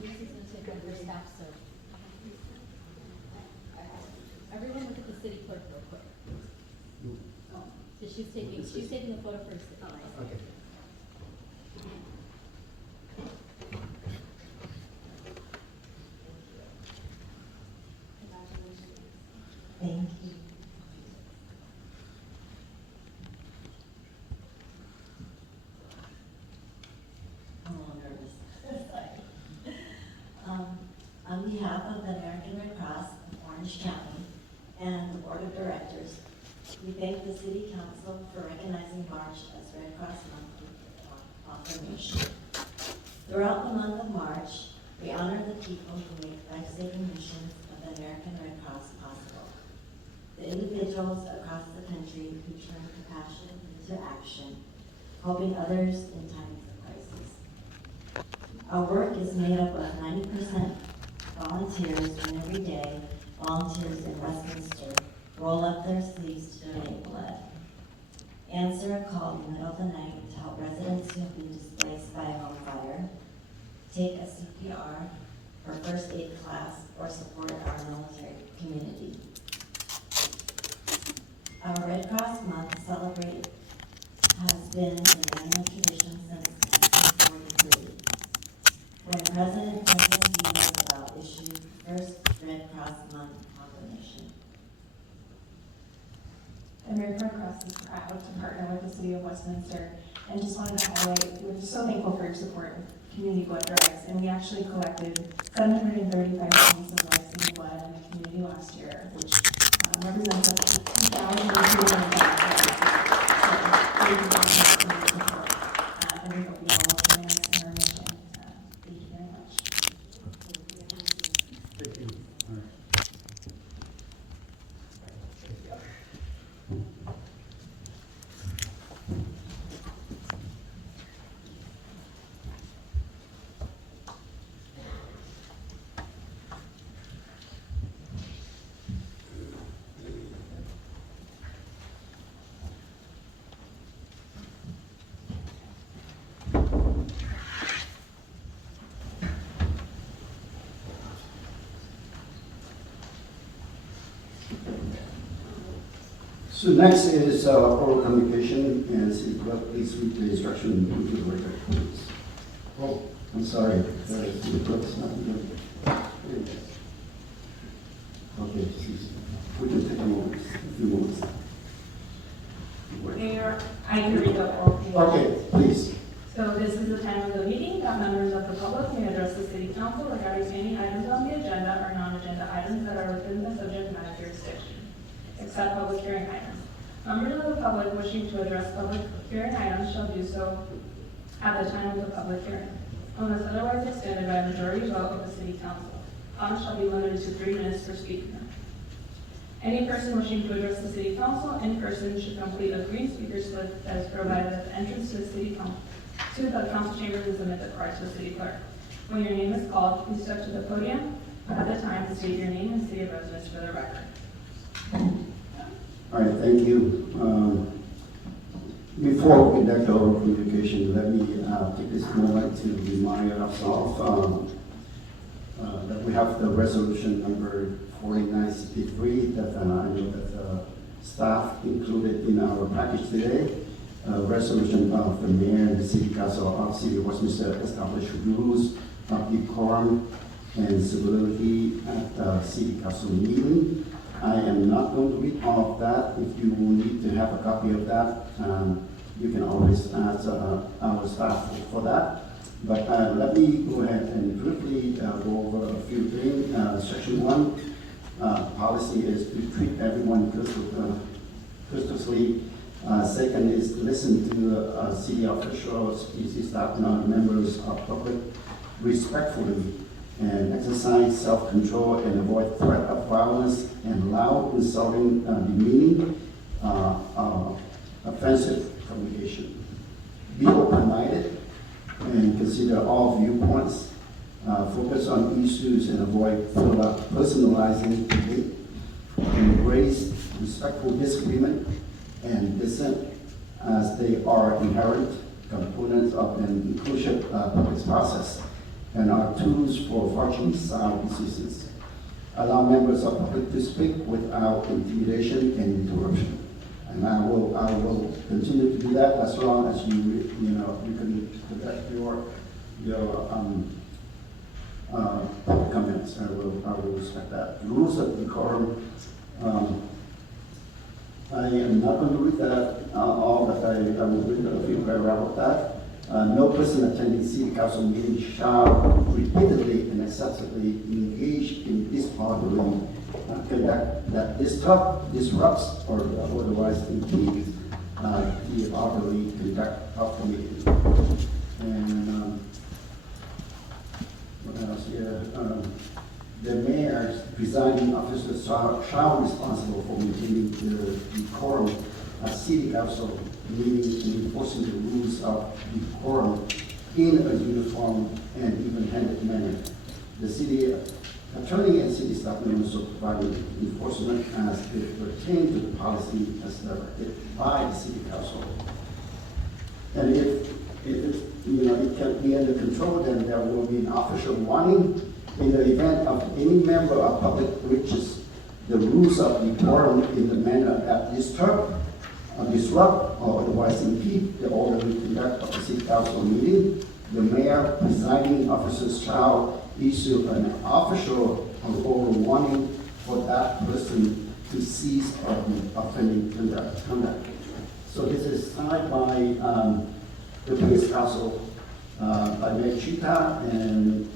This is going to take over staff, so. Everyone look at the city clerk real quick. So she's taking the photo first. Okay. Thank you. I'm a little nervous. Sorry. On behalf of the American Red Cross of Orange County and the Board of Directors, we thank the City Council for recognizing March as Red Cross Month affirmation. Throughout the month of March, we honor the people who make life-saving missions of the American Red Cross possible. The individuals across the country who turn compassion into action, helping others in times of crisis. Our work is made up of 90% volunteers, and every day, volunteers in Westminster roll up their sleeves to donate blood, answer a call in the middle of the night to help residents who have been displaced by a home fire, take a CPR or first aid class, or support our military community. Our Red Cross Month celebrate has been an annual tradition since 1943. When President Roosevelt issued the first Red Cross Month proclamation. The American Red Cross is proud to partner with the City of Westminster, and just wanted to highlight, we're just so thankful for your support with community blood drives, and we actually collected 735 pounds of life-saving blood in the community last year, which represents up to 2,000 and we hope you all will join us in our mission. Thank you very much. Thank you. So next is oral communication, and City Clerk, please read the instruction into the record, please. Oh, I'm sorry. City Clerk's not good. Okay, we can take a moment, a few moments. Mayor, I can read the oral communication. Okay, please. So this is the time of the meeting that members of the public may address the City Council regarding any items on the agenda or non-agenda items that are within the subject matter jurisdiction, except public hearing items. Members of the public wishing to address public hearing items shall do so at the time of the public hearing, unless otherwise extended by a majority vote of the City Council. Comments shall be limited to 3 minutes per speaker. Any person wishing to address the City Council in person should complete a green speaker slip that is provided at the entrance to the council chambers and submit it prior to the city clerk. When your name is called, please step to the podium at the time and state your name and city of residence for the record. All right, thank you. Before we conduct our communication, let me take this moment to remind ourselves that we have the resolution number 4963 that I know that staff included in our package today. Resolution of the Mayor and the City Council of City of Westminster establish rules of decorum and civility at the City Council meeting. I am not going to read all of that. If you need to have a copy of that, you can always ask our staff for that. But let me go ahead and quickly go over a few things. Section 1, policy is to treat everyone courteously. Second is to listen to city officials, city staff, and members of public respectfully, and exercise self-control and avoid threat of violence and loud, insulting, demeaning, offensive communication. Be open-minded and consider all viewpoints. Focus on issues and avoid personalizing debate. Embrace respectful disagreement and dissent as they are inherent components of an inclusive public process. and are tools for forging sound decisions. Allow members of the public to speak without intimidation and interruption. And I will continue to do that as long as you can protect your public comments. I will respect that. Rules of decorum. I am not going to read that all, but I will read a few paragraphs of that. No person attending city council meeting shall repeatedly and excessively engage in disorderly conduct that disrupts or otherwise impedes the orderly conduct of the meeting. And what else here? The mayor's presiding officers shall be responsible for maintaining the decorum of city council meetings and enforcing the rules of decorum in a uniform and even-handed manner. The city attorney and city staff members will provide enforcement as it pertains to the policy as directed by the city council. And if it can be under control, then there will be an official warning in the event of any member of public breaches the rules of decorum in the manner that disrupt or otherwise impede the orderly conduct of the city council meeting. The mayor presiding officers shall issue an official or oral warning for that person to cease offending conduct. So this is signed by the police council by Mayor Chita, and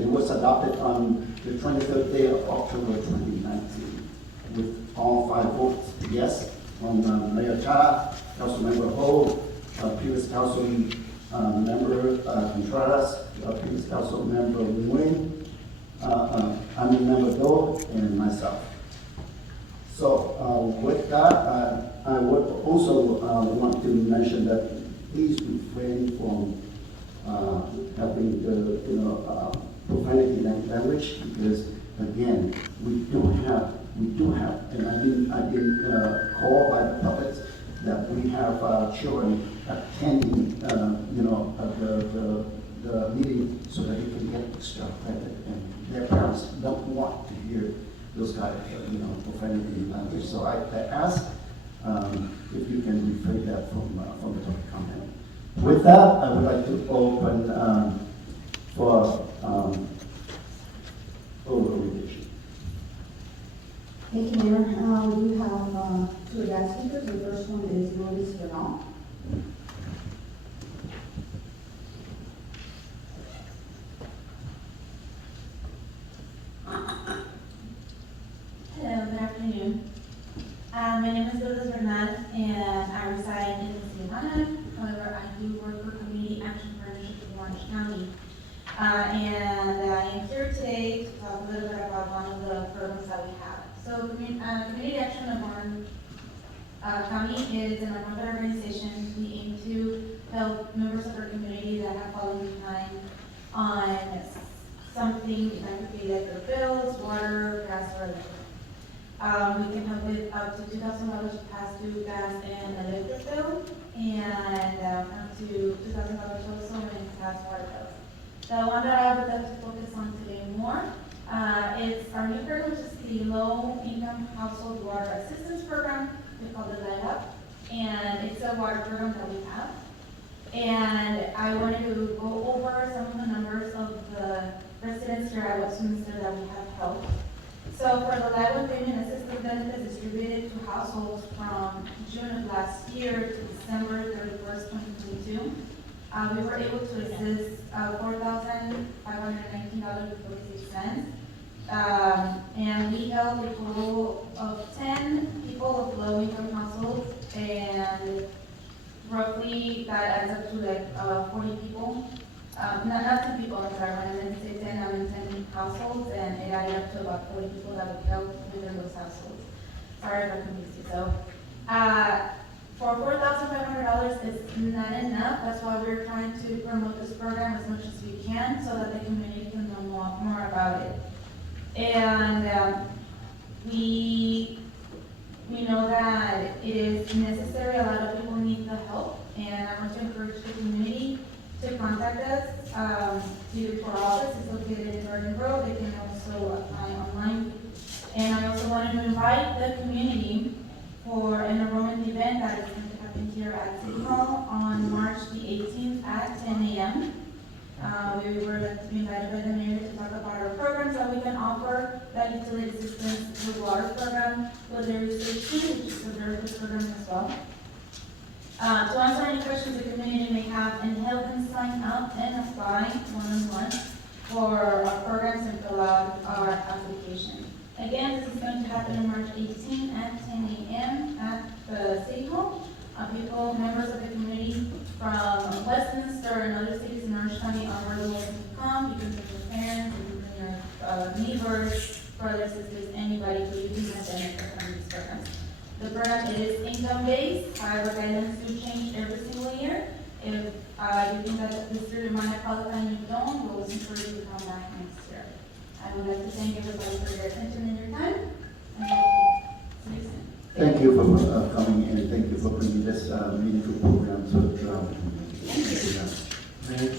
it was adopted on the 23rd day of October 2019 with all 5 votes yes from Mayor Cha, Councilmember Ho, previous council member Contreras, previous council member Nguyen, member Do, and myself. So with that, I would also want to mention that please refrain from having the profanity language, because again, we do have, and I've been called by the public that we have children attending, the meeting so that they can get extra credit, and their parents don't want to hear those kind of profanity language. So I ask if you can refrain that from the public comment. With that, I would like to open for over-revision. Thank you, Mayor. We have 2 guest speakers. The first one is Louis Bernal. Hello, good afternoon. My name is Lourdes Bernal, and I reside in the city of Anaheim. However, I do work for Community Action Partnership of Orange County. And I am here today to talk a little bit about one of the programs that we have. So Community Action of Orange County is a nonprofit organization. We aim to help members of our community that have fallen behind on something that could be like their bills, water, gas, or electric. We can help with up to $2,000 past due gas and electric bill, and up to $2,000 also in past water bills. The one that I would like to focus on today more, it's our new program, which is the Low Income Household Water Assistance Program. We call it Light Up, and it's a water program that we have. And I wanted to go over some of the numbers of the residents here at Westminster that we have helped. So for the Light Up Payment Assistance benefits distributed to households from June of last year to December 31st, 2022, we were able to assist $4,519.46. And we helped a total of 10 people of low-income households, and roughly that adds up to like 40 people. Not 10 people, I'm sorry, when I meant to say 10, I meant 10 households, and it added up to about 40 people that would help within those households. Sorry if I confused you. So, for $4,500 is not enough. That's why we're trying to promote this program as much as we can, so that the community can know more about it. And we know that it is necessary. A lot of people need the help, and I want to encourage the community to contact contact us, either to our office, it's located in Garden Grove, they can also apply online. And I also wanted to invite the community for an enrollment event that is going to happen here at City Hall on March the 18th at 10 a.m. We were to be invited by the mayor to talk about our programs that we can offer, that utility assistance with water program, with the restriction, which is a very good program as well. To answer any questions the community may have and help them sign up and apply one-on-one for our programs and fill out our application. Again, this is going to happen on March 18 at 10 a.m. at the City Hall. People, members of the community from Westminster and other cities in Orange County are more than welcome to come. You can bring your parents, you can bring your neighbors, brothers, sisters, anybody who you can benefit from these programs. The program is income-based, however, guidelines do change every single year. If you think that this year you might not qualify and you don't, we'll encourage you to come back next year. I would like to thank everybody for your attention and your time. And see you soon. Thank you for coming and thank you for bringing this meaningful program to the Mayor,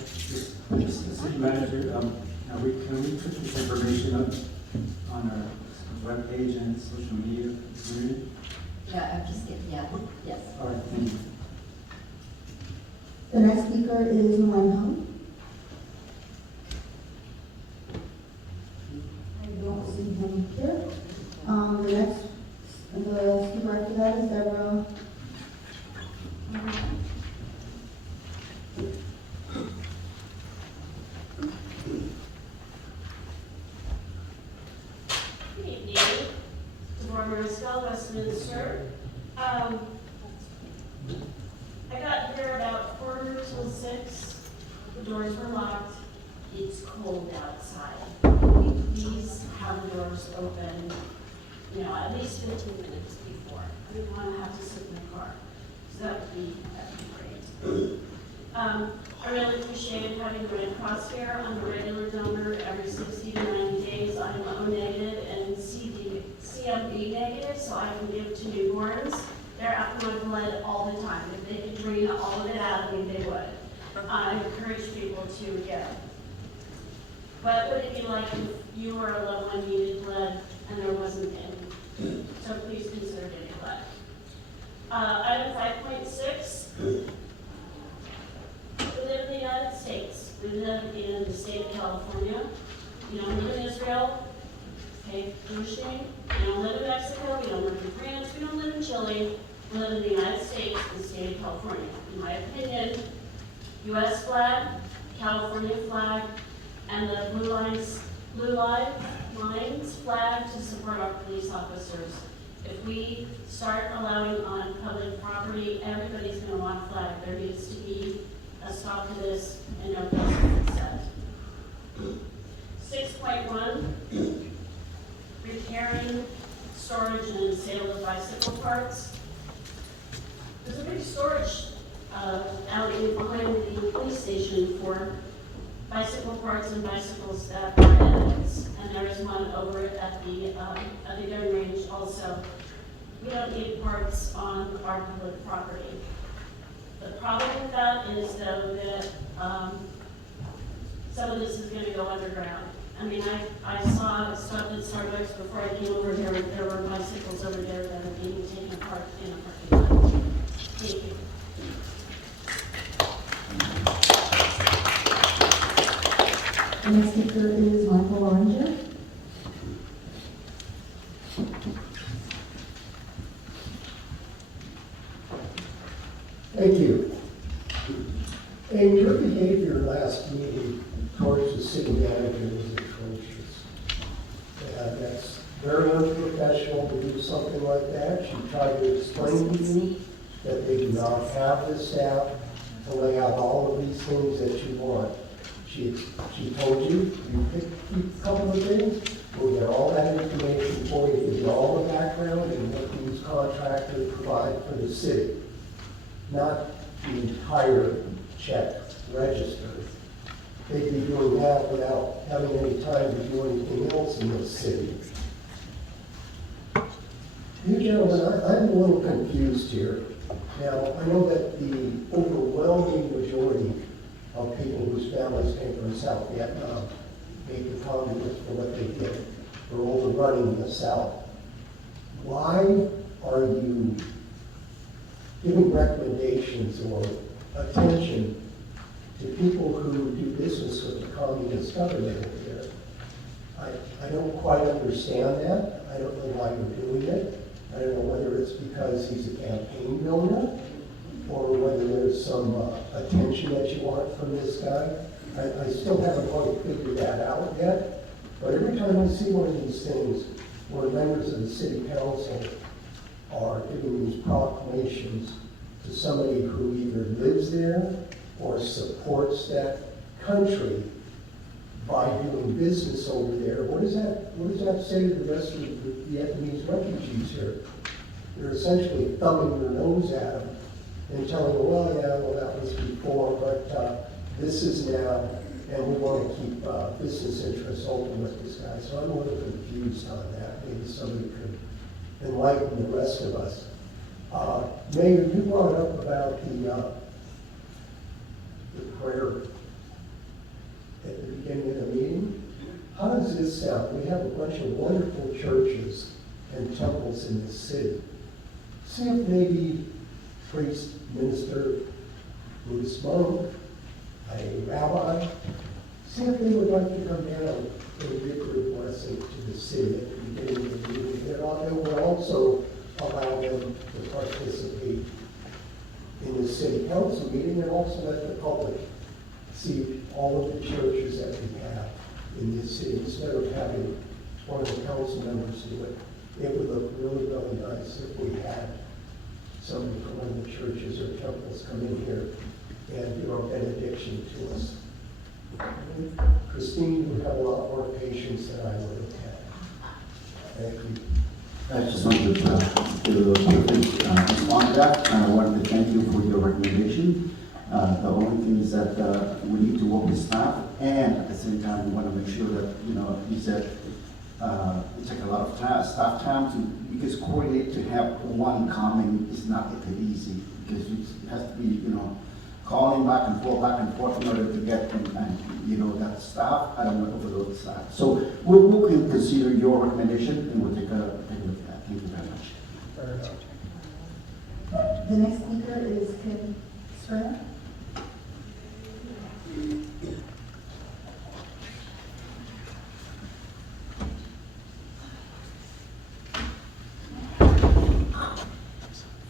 please, the city manager, can we put this information up on our webpage and social media community? Yeah, I'm just kidding, yeah, yes. All right, thank you. The next speaker is Nguyen. I don't see him here. The speaker after that is Deborah. Good evening, Deborah Mariscal, Westminster. I got here about 5:45. The doors were locked. It's cold outside. Can we please have the doors open, at least 15 minutes before? I didn't want to have to sit in the car. So that'd be great. I really appreciated having the Red Cross here. I'm a regular donor. Every 60 to 90 days, I'm O negative and CMV negative, so I can give to newborns. They're after my blood all the time. If they could drain all of it out of me, they would. I encourage people to give. What would it be like if you or a loved one needed blood and there wasn't any? So please consider getting blood. Item 5.6. We live in the United States. We live in the state of California. We don't live in Israel. Okay, Jerusalem. We don't live in Mexico. We don't live in France. We don't live in Chile. We live in the United States, the state of California. In my opinion, U.S. flag, California flag, and the blue lines flag to support our police officers. If we start allowing on public property, everybody's going to want a flag. There needs to be a stop to this and no precedent set. 6.1, repairing, storage, and sale of bicycle parts. There's a big storage alley behind the police station for bicycle parts and bicycles that are evidence. And there is one over at the gun range also. We don't need parts on our public property. The problem with that is though that some of this is going to go underground. I mean, I saw stuff at Starbucks before I came over here. There were bicycles over there that are being taken apart in a parking lot. Thank you. The next speaker is Michael Oranger. Thank you. In your behavior last meeting towards the city manager was atrocious. That's very unprofessional to do something like that. She tried to explain to you that they do not have the staff to lay out all of these things that you want. She told you pick a couple of things, we'll get all that information for you, give you all the background and what these contractors provide for the city. Not the entire check register. They'd be doing that without having any time to do anything else in this city. You gentlemen, I'm a little confused here. Now, I know that the overwhelming majority of people whose families came from South Vietnam, hate the communists for what they did, for overrunning the South. Why are you giving recommendations or attention to people who do business with the communist government here? I don't quite understand that. I don't know why you're doing it. I don't know whether it's because he's a campaign donor or whether there's some attention that you want from this guy. I still haven't quite figured that out yet. But every time I see one of these things where members of the city council are giving these proclamations to somebody who either lives there or supports that country by doing business over there, what does that say to the rest of the Vietnamese refugees here? You're essentially thumbing your nose at them and telling them, well, yeah, well, that was before, but this is now, and we want to keep business interests open with this guy. So I'm a little confused on that. Maybe somebody could enlighten the rest of us. Mayor, you brought up about the prayer at the beginning of the meeting. How does this sound? We have a bunch of wonderful churches and temples in this city. See if maybe priest, minister, Buddhist monk, a rabbi, see if they would like to come down and give their blessing to the city at the beginning of the meeting. And it will also allow them to participate in the city council meeting and also let the public see all of the churches that we have in this city instead of having one of the council members do it. It would look really, really nice if we had somebody from one of the churches or temples come in here and do our benediction to us. Christine, you have a lot more patience than I would have had. Thank you. I just wanted to respond to that. I wanted to thank you for your recommendation. The only thing is that we need to work with staff, and at the same time, we want to make sure that, he said it takes a lot of staff time because coordinate to have one coming is not that easy because it has to be, calling back and forth in order to get that staff. I don't want to overload staff. So we'll consider your recommendation and we'll take a look at that. Thank you very much. The next speaker is Kim Springer.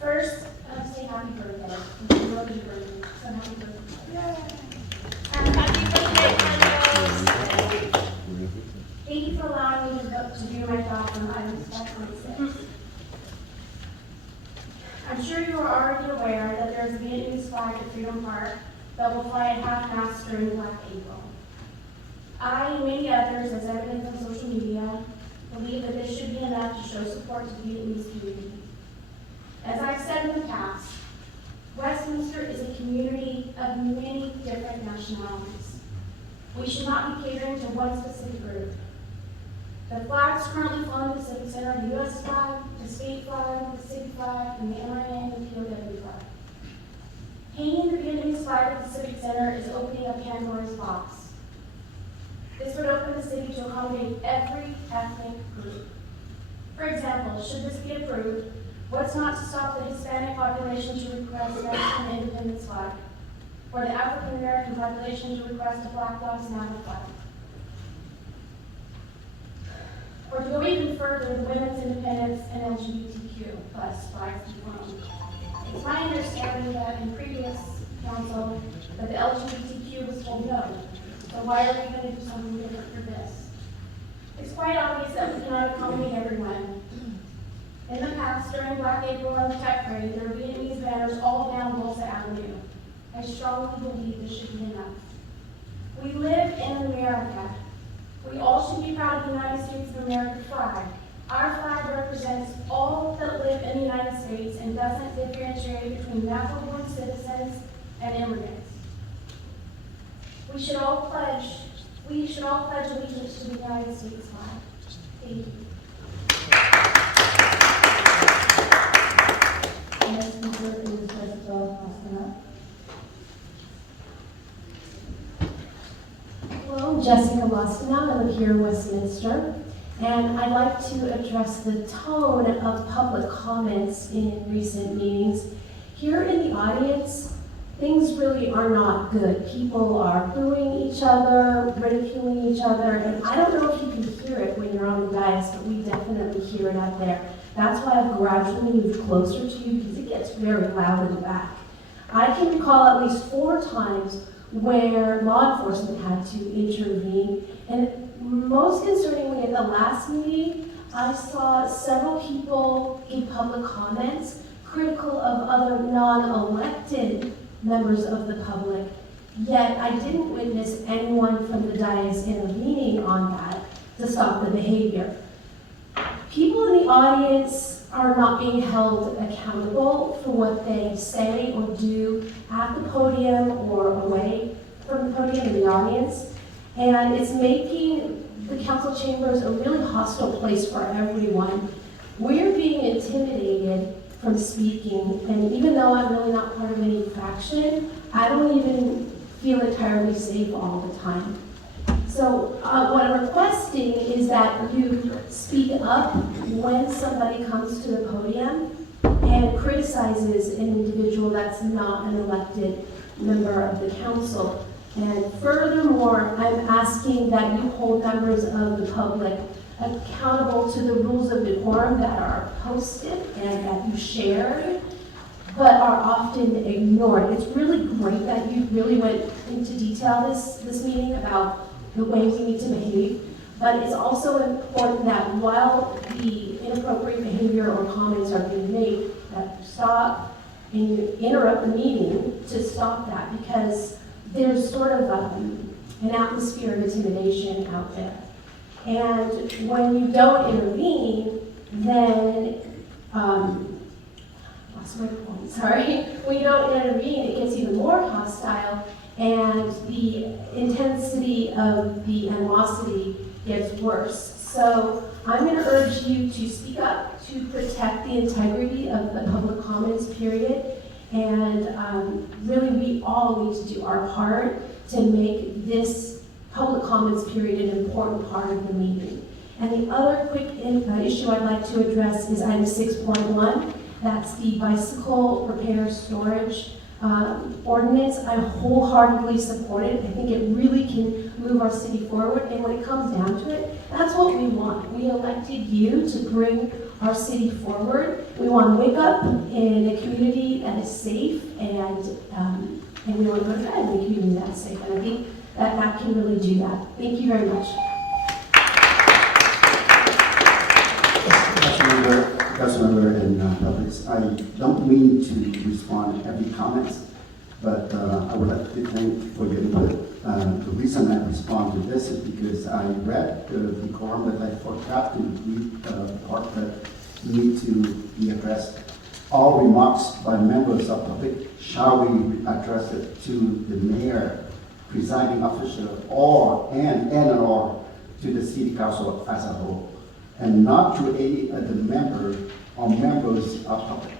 First, say happy birthday. It's your birthday, so happy birthday. Happy birthday, Carlos. Thank you for allowing me to do my job on item 26. I'm sure you are already aware that there is a Vietnamese flag at Freedom Park that will fly at half-mast during Black April. I and many others, as evident on social media, believe that this should be enough to show support to the Vietnamese community. As I've said in the past, Westminster is a community of many different nationalities. We should not be catering to one specific group. The flags currently flown at the Civic Center are the U.S. flag, the state flag, the city flag, and the MIA and POW flag. Hanging the Vietnamese flag at the Civic Center is opening a Pandora's box. This would open the city to accommodate every ethnic group. For example, should this be approved, what's not to stop the Hispanic population to request an independence flag, or the African American population to request a Black Lives Matter flag? Or to go even further, the women's independence and LGBTQ plus flags be flown. It's my understanding that in previous council that the LGBTQ was told no. So why are we going to do something different for this? It's quite obvious that we cannot accommodate everyone. In the past, during Black April and the Tech Parade, there were Vietnamese banners all down Bolsa Avenue. I strongly believe this should be enough. We live in America. We all should be proud of the United States of America flag. Our flag represents all that live in the United States and doesn't differentiate between natural-born citizens and immigrants. We should all pledge allegiance to the United States flag. Thank you. The next speaker is Jessica Mastana. Jessica Lostenow. I live here in Westminster. And I'd like to address the tone of public comments in recent meetings. Here in the audience, things really are not good. People are booing each other, ridiculing each other, and I don't know if you can hear it when you're on the dais, but we definitely hear it out there. That's why I've gradually moved closer to you, because it gets very loud in the back. I can recall at least 4 times where law enforcement had to intervene, and most concerningly at the last meeting, I saw several people give public comments critical of other non-elected members of the public, yet I didn't witness anyone from the dais intervening on that to stop the behavior. People in the audience are not being held accountable for what they say or do at the podium or away from the podium in the audience, and it's making the council chambers a really hostile place for everyone. We're being intimidated from speaking, and even though I'm really not part of any faction, I don't even feel entirely safe all the time. So what I'm requesting is that you speak up when somebody comes to the podium and criticizes an individual that's not an elected member of the council. And furthermore, I'm asking that you hold members of the public accountable to the rules of decorum that are posted and that you shared, but are often ignored. It's really great that you really went into detail this meeting about the way we need to behave, but it's also important that while the inappropriate behavior or comments are being made, that you stop and you interrupt the meeting to stop that, because there's sort of an atmosphere of intimidation out there. And when you don't intervene, then, lost my point, sorry. When you don't intervene, it gets even more hostile, and the intensity of the animosity gets worse. So I'm going to urge you to speak up to protect the integrity of the public comments period. And really, we all need to do our part to make this public comments period an important part of the meeting. And the other quick issue I'd like to address is item 6.1. That's the bicycle repair storage ordinance. I wholeheartedly support it. I think it really can move our city forward. And when it comes down to it, that's what we want. We elected you to bring our city forward. We want to wake up in a community that is safe, and we want to go to bed in a community that's safe. And I think that can really do that. Thank you very much. Councilmember and publics, I don't mean to respond to every comment, but I would like to thank for your input. The reason I respond to this is because I read the decorum, but I forgot to read the part that need to be addressed. All remarks by members of the public shall we address it to the mayor, presiding official, or to the city council as a whole, and not to any other member or members of public,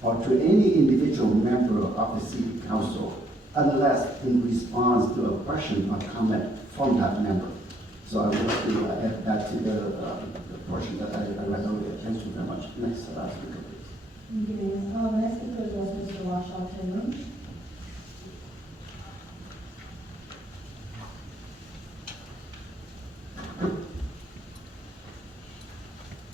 or to any individual member of the city council, unless in response to a question or comment from that member. So I would like to add that to the portion that I read earlier. Thank you very much. Next speaker, please. Thank you, Ms. Next speaker was Mr. Washington.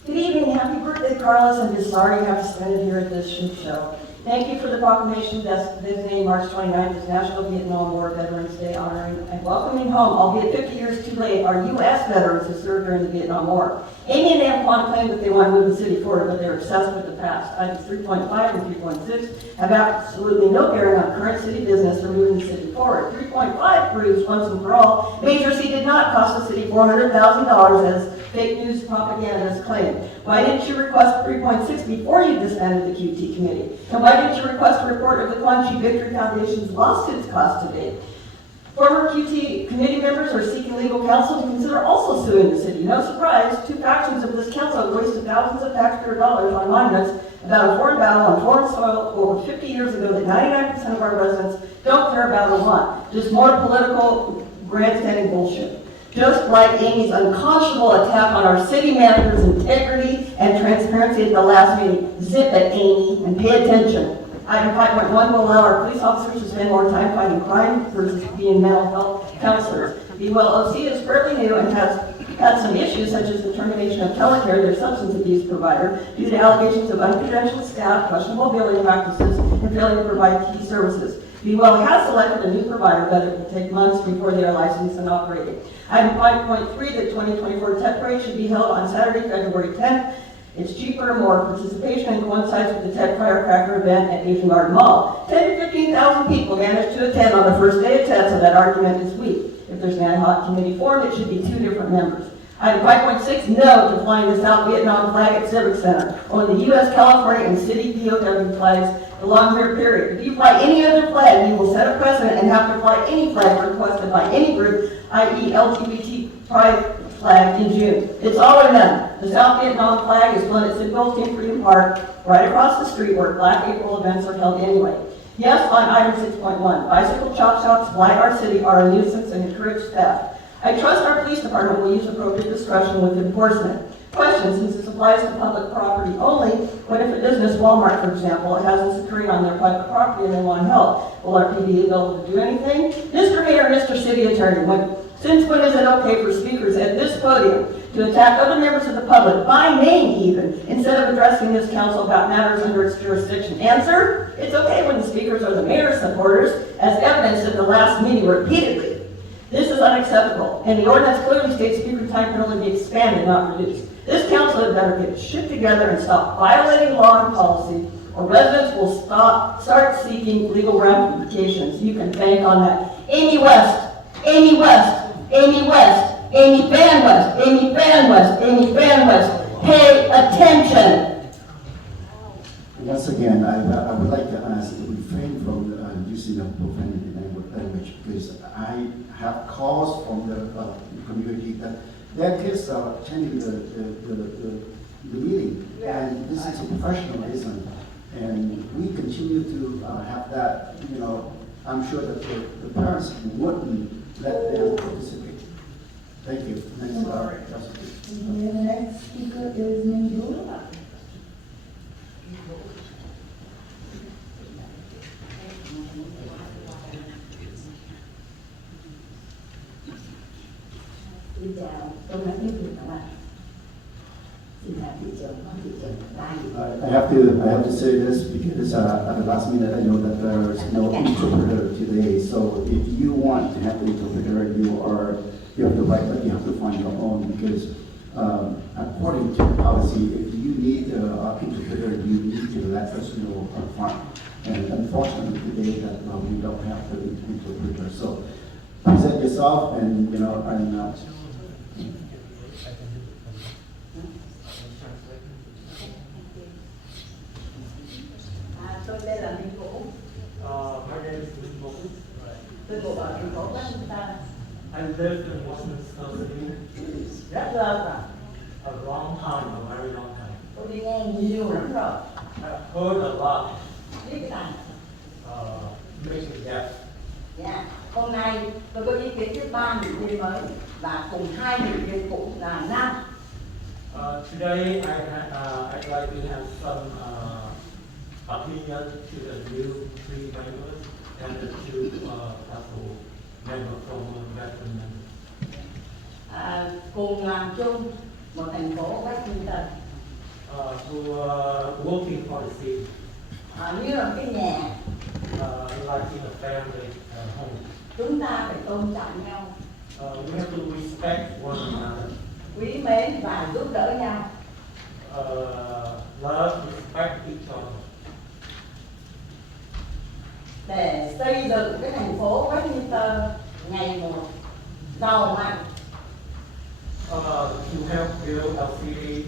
Good evening, happy birthday, Carlos. I'm just sorry you have to spend it here at this shit show. Thank you for the proclamation designating March 29th as National Vietnam War Veterans Day, honoring and welcoming home, albeit 50 years too late, our U.S. veterans who served during the Vietnam War. Amy and Antoine claim that they want to move the city forward, but they're obsessed with the past. Items 3.5 and 3.6 have absolutely no bearing on current city business or moving the city forward. 3.5 proves once and for all, Major C did not cost the city $400,000 as fake news propagandists claim. Why didn't you request 3.6 before you disbanded the QT committee? And why didn't you request a report of the Quan Chi Victory Foundation's lawsuits cost to date? Former QT committee members are seeking legal counsel to consider also suing the city. No surprise, two factions of this council have wasted thousands of taxpayer dollars on monuments about a foreign battle on foreign soil over 50 years ago that 99% of our residents don't care about or want. Just more political grandstanding bullshit. Just like Amy's unconscionable attack on our city manager's integrity and transparency at the last meeting. Zip it, Amy, and pay attention. Item 5.1 will allow our police officers to spend more time fighting crime versus being mental health counselors. Be Well OC is fairly new and has had some issues such as the termination of Telecare, their substance abuse provider, due to allegations of uncredentialed staff, questionable billing practices, and failing to provide key services. Be Well has selected a new provider, but it will take months before they are licensed and operating. Item 5.3, the 2024 TED Parade should be held on Saturday, February 10th. It's cheaper, more participation, and coincides with the TED Firecracker event at Asian Garden Mall. 10 to 15,000 people managed to attend on the first day of TED, so that argument is weak. If there's an ad hoc committee formed, it should be 2 different members. Item 5.6, no to flying the South Vietnam flag at Civic Center. Only the U.S., California, and city POW flags belong here, period. If you fly any other flag, you will set a precedent and have to fly any flag requested by any group, i.e. LGBT pride flag in June. It's all or none. The South Vietnam flag is flown at Sidwell's King Freedom Park, right across the street where Black April events are held anyway. Yes, on item 6.1, bicycle chop shops fly our city are a nuisance and encourage theft. I trust our police department will use appropriate discretion with enforcement. Question, since this applies to public property only, what if a business, Walmart for example, has this occurring on their private property and they want help? Will our PD be able to do anything? Mr. Mayor, Mr. City Attorney, since when is it okay for speakers at this podium to attack other members of the public, by name even, instead of addressing this council about matters under its jurisdiction? Answer, it's okay when the speakers are the mayor's supporters, as evidenced at the last meeting repeatedly. This is unacceptable, and the ordinance clearly states speaker time can only be expanded, not reduced. This council had better get its shit together and stop violating law and policy, or residents will start seeking legal ramifications. You can bank on that. Amy West, Amy West, Amy West, Amy Van West, Amy Van West, Amy Van West. Pay attention. Once again, I would like to ask to refrain from using of profanity language, because I have calls from the community that their kids are attending the meeting, and this is a professionalism, and we continue to have that. You know, I'm sure that the parents wouldn't let them participate. Thank you. Next, The next speaker is Nindu. Xin chào, tôi nói tiếng Việt các bạn. Xin chào thị trưởng, thị trưởng I have to say this because at the last minute I know that there is no interpreter today. So if you want to have an interpreter, you have the right, but you have to find your own, because according to policy, if you need an interpreter, you need to let us know up front. And unfortunately today that we don't have the interpreter. So present yourself, and Tôi tên là Minh Vũ. My name is Minh Vũ. Tôi ngụ ở thành phố Westminster. I lived in Westminster City Rất lâu rồi. a long time, a very long time. Tôi đi nghe nhiều lắm rồi. I've heard a lot, Biết cái này. making death. Dạ. Hôm nay tôi có ý kiến với 3 nghị viên mới và cùng 2 nghị viên cũ là 5. Today I'd like to have some opinion to the new 3 members and the 2 couple members from Westminster. Cùng làm chung một thành phố Westminster. Who are working for the city, Như là cái nhà, like in a family home. chúng ta phải tôn trọng nhau, We have to respect one another. quý mến và giúp đỡ nhau. Love, respect each other. Để xây dựng cái thành phố Westminster ngày một giàu mạnh. To help build our city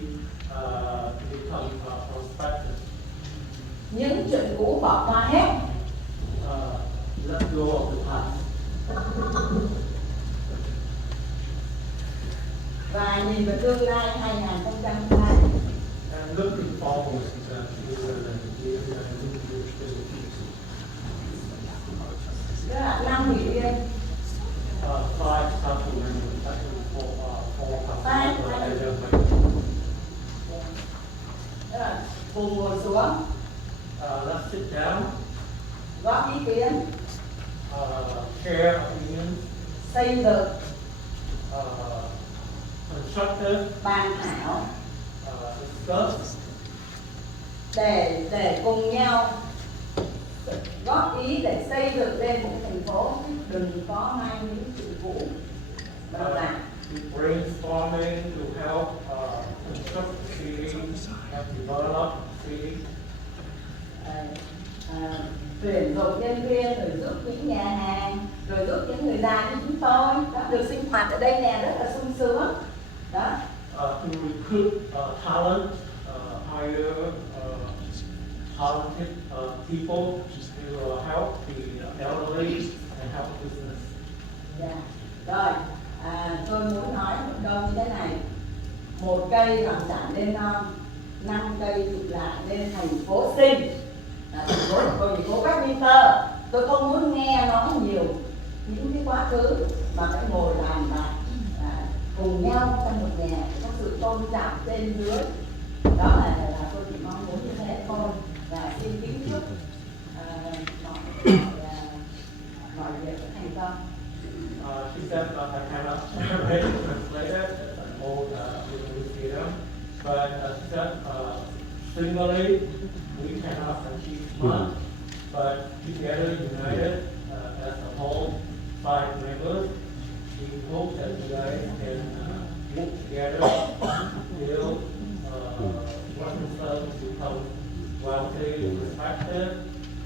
become prosperous. Những chuyện cũ bỏ qua hết. Let go of the past. Và nhìn vào tương lai 2020. And looking forward to the new Đó là 5 nghị viên. 5 couple members. all Hai, council hai. members and Tức là cùng ngồi xuống, let's sit down, góp ý kiến, share opinions, xây dựng, constructive, bàn thảo discuss, để cùng nhau góp ý để xây dựng lên một thành phố, đừng có mang những sự cũ mà làm. brainstorming to help construct the city and develop the city. Tuyển dụng nhân viên, rồi giúp những nhà hàng, rồi giúp những người già như chúng tôi đó, được sinh hoạt ở đây nè, rất là sung sướng đó. To recruit talent, hire talented people to help the elderly and help business. Dạ. Rồi, tôi muốn nói một câu như thế này: một cây làm giảm lên non, 5 cây tụ lại lên thành phố xinh. Thành phố Westminster. Tôi không muốn nghe nó nhiều những cái quá khứ mà phải ngồi bàn bạc cùng nhau trong một nhà, có sự tôn trọng trên dưới. Đó là tôi chỉ mong muốn như thế thôi, và xin kính chúc mọi việc thành công. She said I cannot read the translator, it's an old Vietnamese theater, but she said singly we cannot achieve much, but together united as a whole 5 members, we hope that you guys can work together, build Westminster to become wealthy, respected,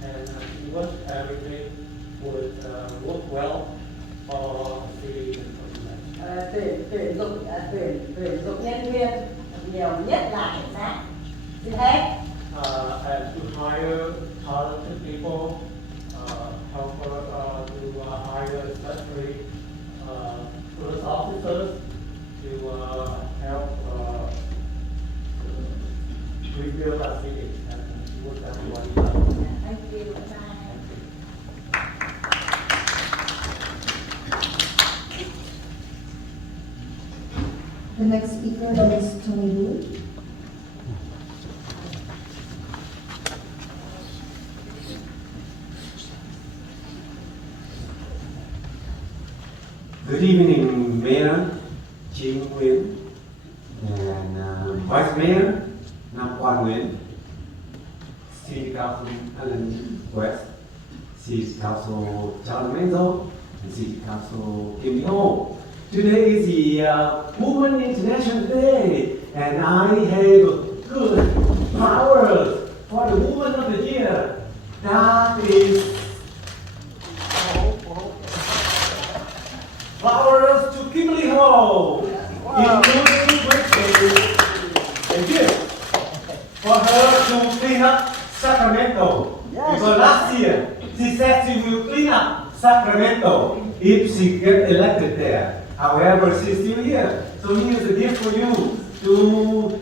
and we wish everything would work well for the city and for the land. Tuyển dụng nhân viên nhiều nhất là cảnh sát. Xin hết. And to hire talented people, help to hire especially police officers to help rebuild our city and work everybody out. Thank you. Bye. The next speaker is Tony Wu. Good evening, Mayor Jim Quyê and Vice Mayor Nam Quan Nguyen, City Council Alan West, City Council Charles Menzo, and City Council Kim Ho. Today is the Women International Day, and I have good flowers for the Woman of the Year. That is flowers to Kimberly Ho, including birthday and gift for her to clean up Sacramento. Because last year she said she will clean up Sacramento if she gets elected there. However, she's still here. So here's a gift for you to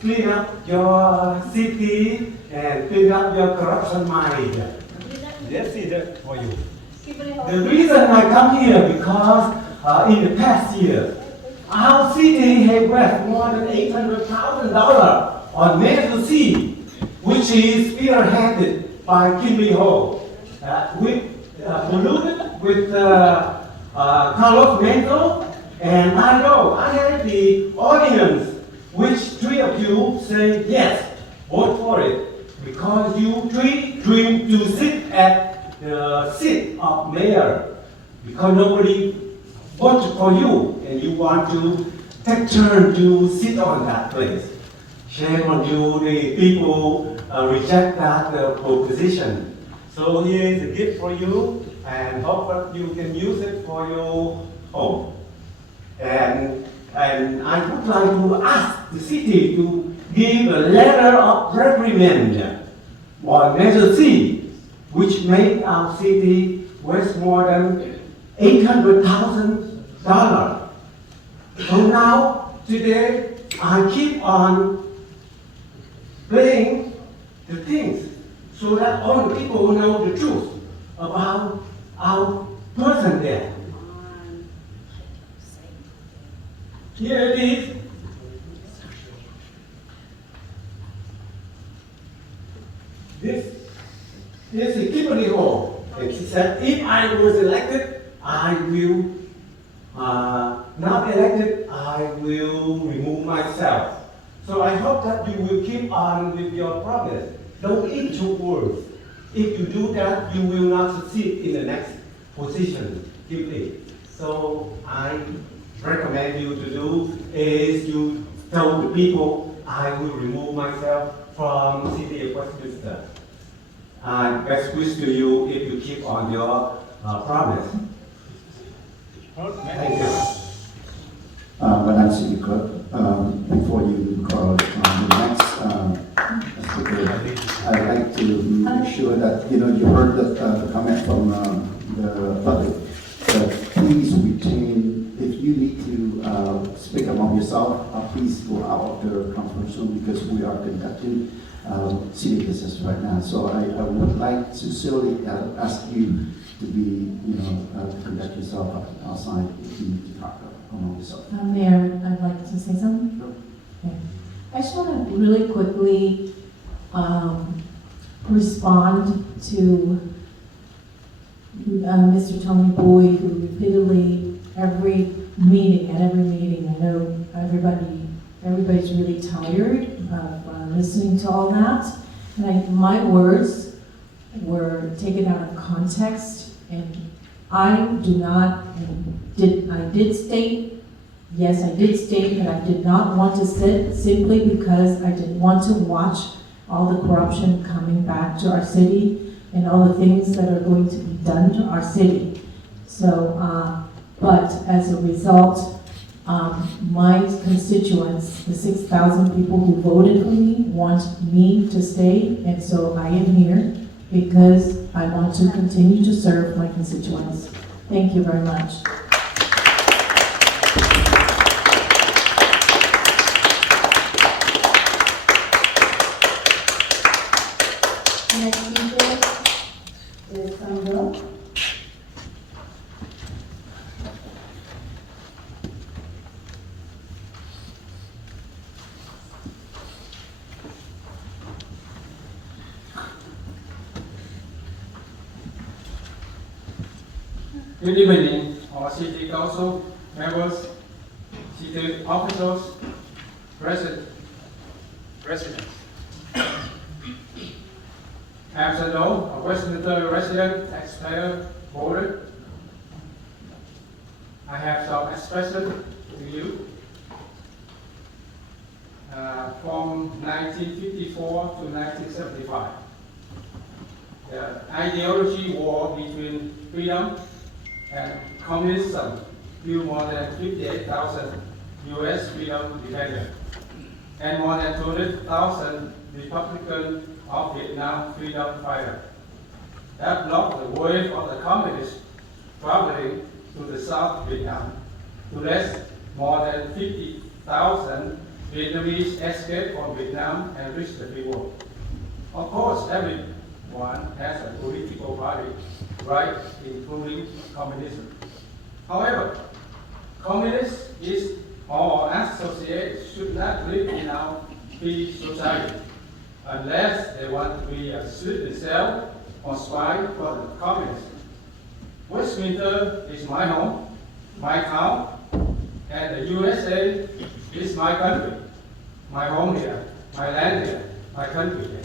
clean up your city and clean up your corruption mind. This is it for you. The reason I come here because in the past year, our city has raised more than $800,000 on Measure C, which is spearheaded by Kimberly Ho, polluted with Carlos Menzo, and I know I have the audience, which 3 of you say yes, vote for it, because you 3 dream to sit at the seat of mayor, because nobody voted for you, and you want to take turn to sit on that place. Shame on you, the people reject that proposition. So here is a gift for you, and hope that you can use it for your home. And I would like to ask the city to give a letter of reprimand on Measure C, which made our city waste more than $800,000. So now, today, I keep on playing the things so that all the people know the truth about our person there. Here it is. This is a Kimberly Hall. And she said, if I was elected, I will, not elected, I will remove myself. So I hope that you will keep on with your promise. Don't eat your words. If you do that, you will not succeed in the next position, Kimberly. So I recommend you to do is you tell the people, I will remove myself from the city of Westminster. And best wish to you if you keep on your promise. Thank you. Madam City Clerk, before you call the next speaker, I'd like to make sure that you heard the comment from the public. But please retain, if you need to speak among yourself, please go out of the conference room because we are conducting city business right now. So I would like to sincerely ask you to be, to conduct yourself outside if you need to talk among yourself. Mayor, I'd like to say something. Sure. Okay. I just want to really quickly respond to Mr. Tony Boyd, who repeatedly every meeting, I know everybody's really tired of listening to all that. And my words were taken out of context, and I did state that I did not want to sit simply because I didn't want to watch all the corruption coming back to our city and all the things that are going to be done to our city. So, but as a result, my constituents, the 6,000 people who voted for me, want me to stay, and so I am here because I want to continue to serve my constituents. Thank you very much. Next speaker is Sandra. Good evening, our city council members, city officials, residents. As you know, a Westminster resident, taxpayer, voter, I have some expression to you. From 1954 to 1975, the ideology war between freedom and communism killed more than 58,000 U.S. freedom defenders and more than 200,000 Republican of Vietnam freedom fighters. That blocked the way of the communists traveling to the South Vietnam. To less, more than 50,000 Vietnamese escaped from Vietnam and reached the free world. Of course, everyone has a political party, right, including communism. However, communists or associates should not live in our free society unless they want to be a sleeping cell or spy for the communists. Westminster is my home, my town, and the USA is my country, my home here, my land here, my country here.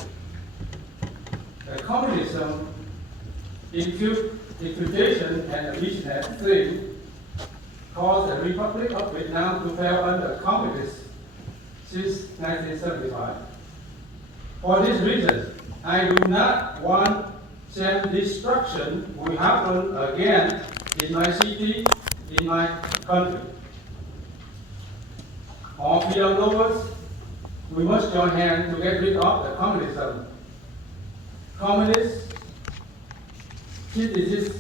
The communism, infiltration, and allegiance thing caused the Republic of Vietnam to fail under communists since 1975. For this reason, I do not want self-destruction will happen again in my city, in my country. All freedom lovers, we must join hands to get rid of the communism. Communists citizens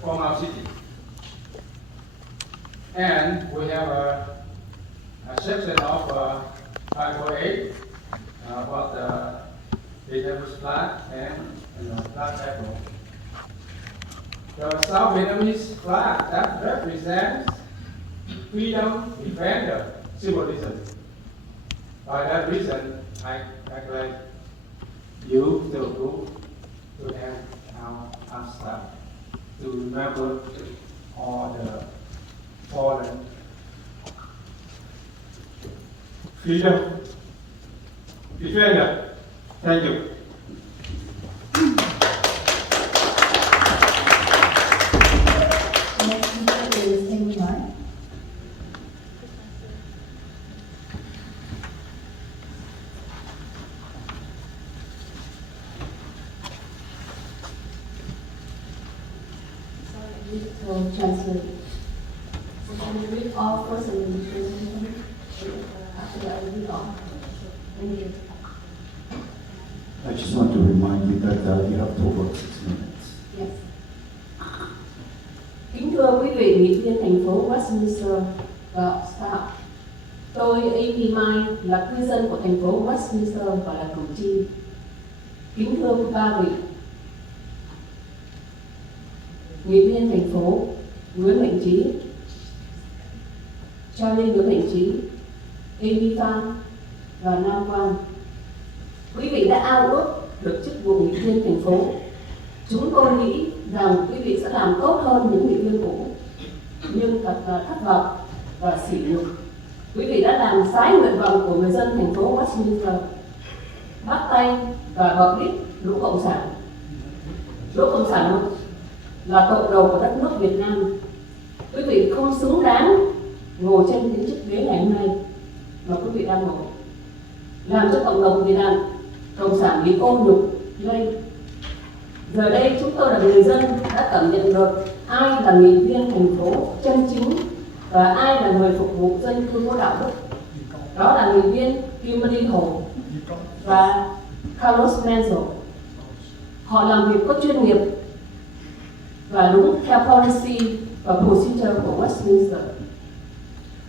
from our city. And we have a section of Article 8 about the Vietnamese flag and flag apple. the South Vietnamese flag that represents freedom defender symbolism. By that reason, I like you, the group, to have our staff to remember all the fallen freedom defender. Thank you. Next speaker is Amy Mai. will translate. So can you read all first and then translation? After that, I will read all. Thank you. I just want to remind you that you have to work 6 minutes. Yes. Kính thưa quý vị nghị viên thành phố Westminster và staff, tôi Amy Mai là cư dân của thành phố Westminster và là cử tri. Kính thưa quý ba vị, nghị viên thành phố Nguyễn Mạnh Trí, Charlie Nguyễn Mạnh Trí, Amy Phan và Nam Quang. Quý vị đã ao ước được chức vụ nghị viên thành phố. Chúng tôi nghĩ rằng quý vị sẽ làm tốt hơn những nghị viên cũ, nhưng thật là thất vọng và sỉ nhục. Quý vị đã làm trái nguyện vọng của người dân thành phố Westminster, bắt tay và bậc đít lũ cộng sản. Lũ cộng sản là tội đầu của đất nước Việt Nam. Quý vị không xứng đáng ngồi trên những chiếc ghế ngày hôm nay mà quý vị đang ngồi, làm cho cộng đồng Việt Nam cộng sản bị ô nhục lây. Giờ đây chúng tôi là người dân đã cảm nhận được ai là nghị viên thành phố chân chính và ai là người phục vụ dân cư có đạo đức. Đó là nghị viên Kimberly Hồ và Carlos Menzel. Họ làm việc có chuyên nghiệp và đúng theo policy và procedure của Westminster.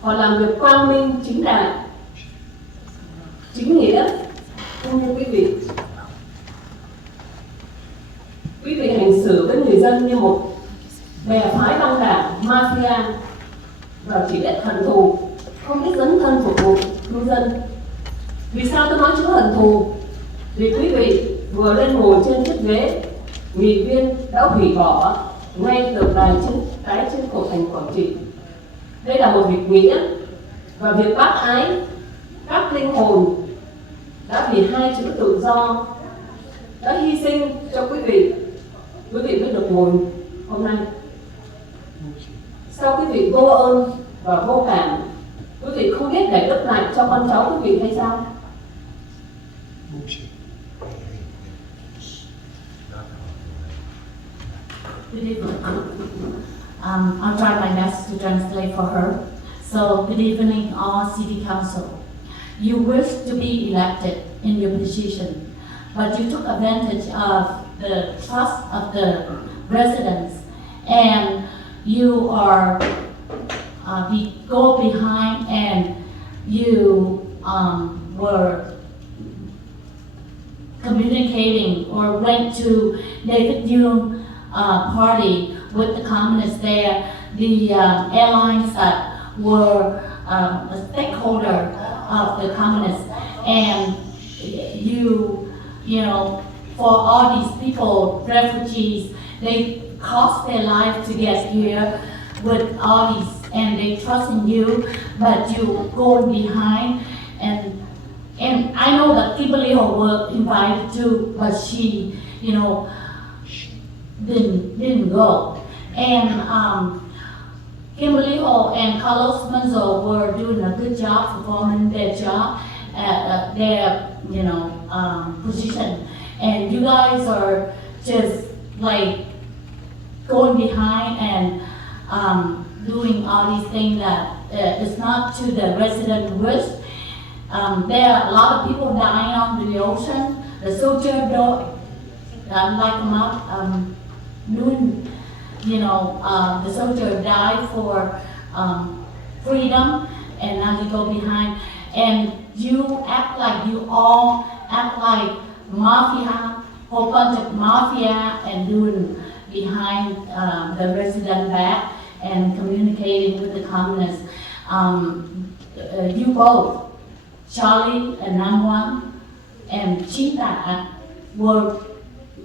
Họ làm việc quang minh, chính đại, chính nghĩa, không như quý vị. Quý vị hành xử với người dân như một bè phái băng đảng, mafia và chỉ biết hận thù, không biết dấn thân phục vụ cư dân. Vì sao tôi nói chữ hận thù? Vì quý vị vừa lên ngồi trên chiếc ghế nghị viên đã hủy bỏ ngay tượng đài trên cổ thành Quảng Trị. Đây là một việc nghĩa và việc bác ái các linh hồn đã vì hai chữ tự do đã hy sinh cho quý vị mới được ngồi hôm nay. Sao quý vị vô ơn và vô cảm? Quý vị không biết để đức lại cho con cháu quý vị hay sao? Good evening. I'll try my best to translate for her. So, good evening, all City Council. You wish to be elected in your position, but you took advantage of the trust of the residents, and you are go behind, and you were communicating or went to David Young party with the communists there, the airlines that were a stakeholder of the communists, and you know, for all these people, refugees, they cost their life to get here with all these, and they trust in you, but you go behind, and I know that Kimberly were invited too, but she, you know, didn't go. And Kimberly Ho and Carlos Menzel were doing a good job performing their job at their, you know, position. And you guys are just like going behind and doing all these things that is not to the resident wish. There are a lot of people dying on the ocean. The soldier don't like them up. Doing, you know, the soldier died for freedom, and now you go behind, and you act like you all act like mafia, whole bunch of mafia, and doing behind the resident back and communicating with the communists. You both, Charlie and Namwan and Chita, were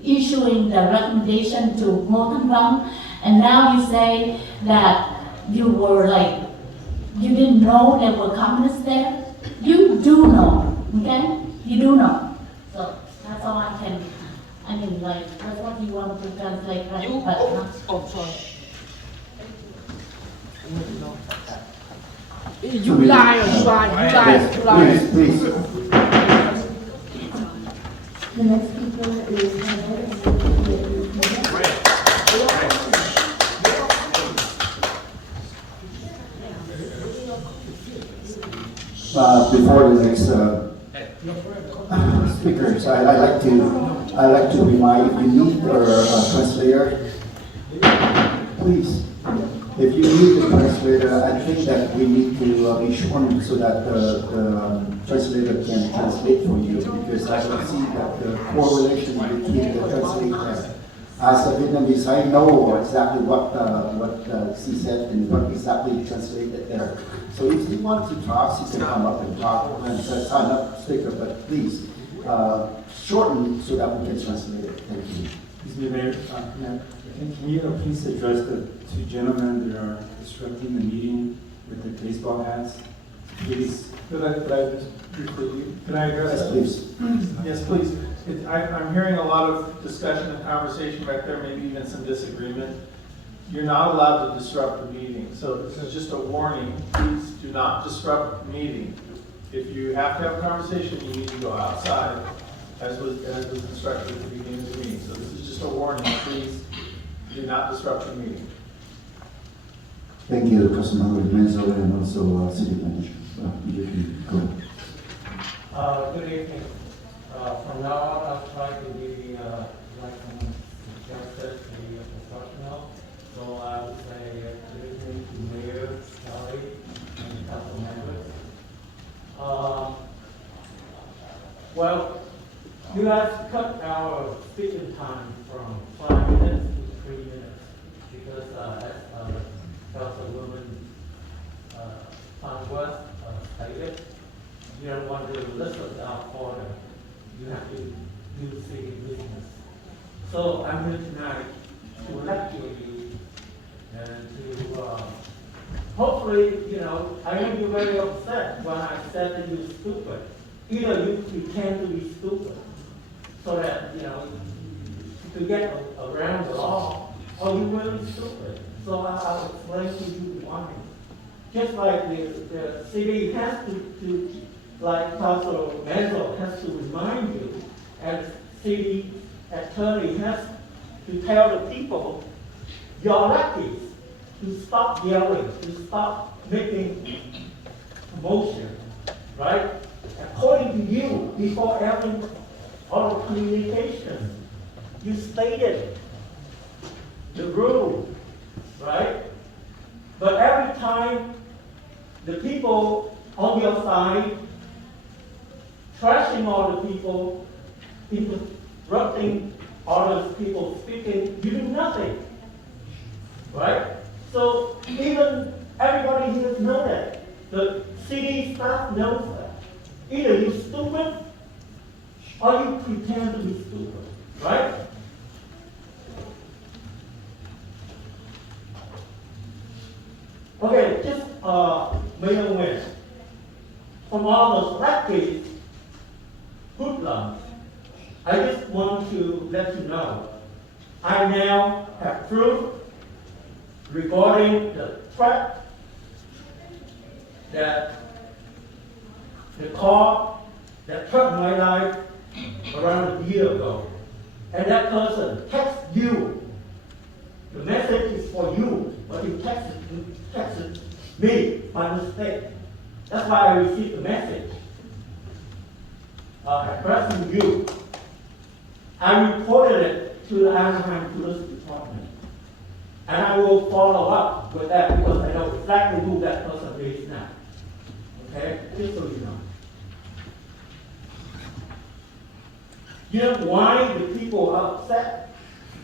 issuing the recommendation to Ngô Thanh Vong, and now you say that you were like, you didn't know there were communists there. You do know, okay? You do know. So that's all I can, I mean, like, that's what you want to translate, right? You lie or you lie, you lie. Please, please. The next speaker is Before the next speakers, I like to remind, if you need a translator, please. If you need a translator, I think that we need to be shown so that the translator can translate for you, because I can see that the correlation between the translator. As a Vietnamese, I know exactly what she said and what exactly translated there. So if you want to talk, you can come up and talk and sign up speaker, but please shorten so that we can translate it. Thank you. Excuse me, Mayor. Can you please address the two gentlemen that are disrupting the meeting with their baseball hats? Please. Could I address that? Yes, please. Yes, please. I'm hearing a lot of discussion and conversation back there, maybe even some disagreement. You're not allowed to disrupt the meeting. So this is just a warning. Please do not disrupt the meeting. If you have to have a conversation, you need to go outside, as was instructed at the beginning of the meeting. So this is just a warning. Please do not disrupt the meeting. Thank you, Councilmember Menzo, and also City Manager. You can go. Good evening. From now on, I'll try to be like suggested to be professional. So I would say good evening to Mayor, Charlie, and council members. Well, you guys cut our speaking time from 5 minutes to 3 minutes because as Councilwoman West stated, you don't want to listen to our order. You have to do city business. So I'm here tonight to lecture you and to hopefully, you know, I know you're very upset when I said that you're stupid. Either you pretend to be stupid so that, you know, to get around the law, or you're really stupid. So I'll explain to you why. Just like the city has to like Council Menzo has to remind you, and city attorney has to tell the people, your electeds, to stop yelling, to stop making commotion, right? According to you, before every other communication, you stated the rule, right? But every time the people on your side trashing all the people, interrupting other people speaking, you do nothing, right? So even everybody here knows that. The city staff knows that. Either you're stupid or you pretend to be stupid, right? Okay, just Mayor Nguyen. From all the decades, hoodlums, I just want to let you know, I now have proof regarding the threat that the car that took my life around a year ago, and that person texted you. The message is for you, but you texted me by mistake. That's why I received the message addressing you. I reported it to the Anaheim Police Department. And I will follow up with that because I know exactly who that person is now. Okay? Just so you know. You know why the people are upset?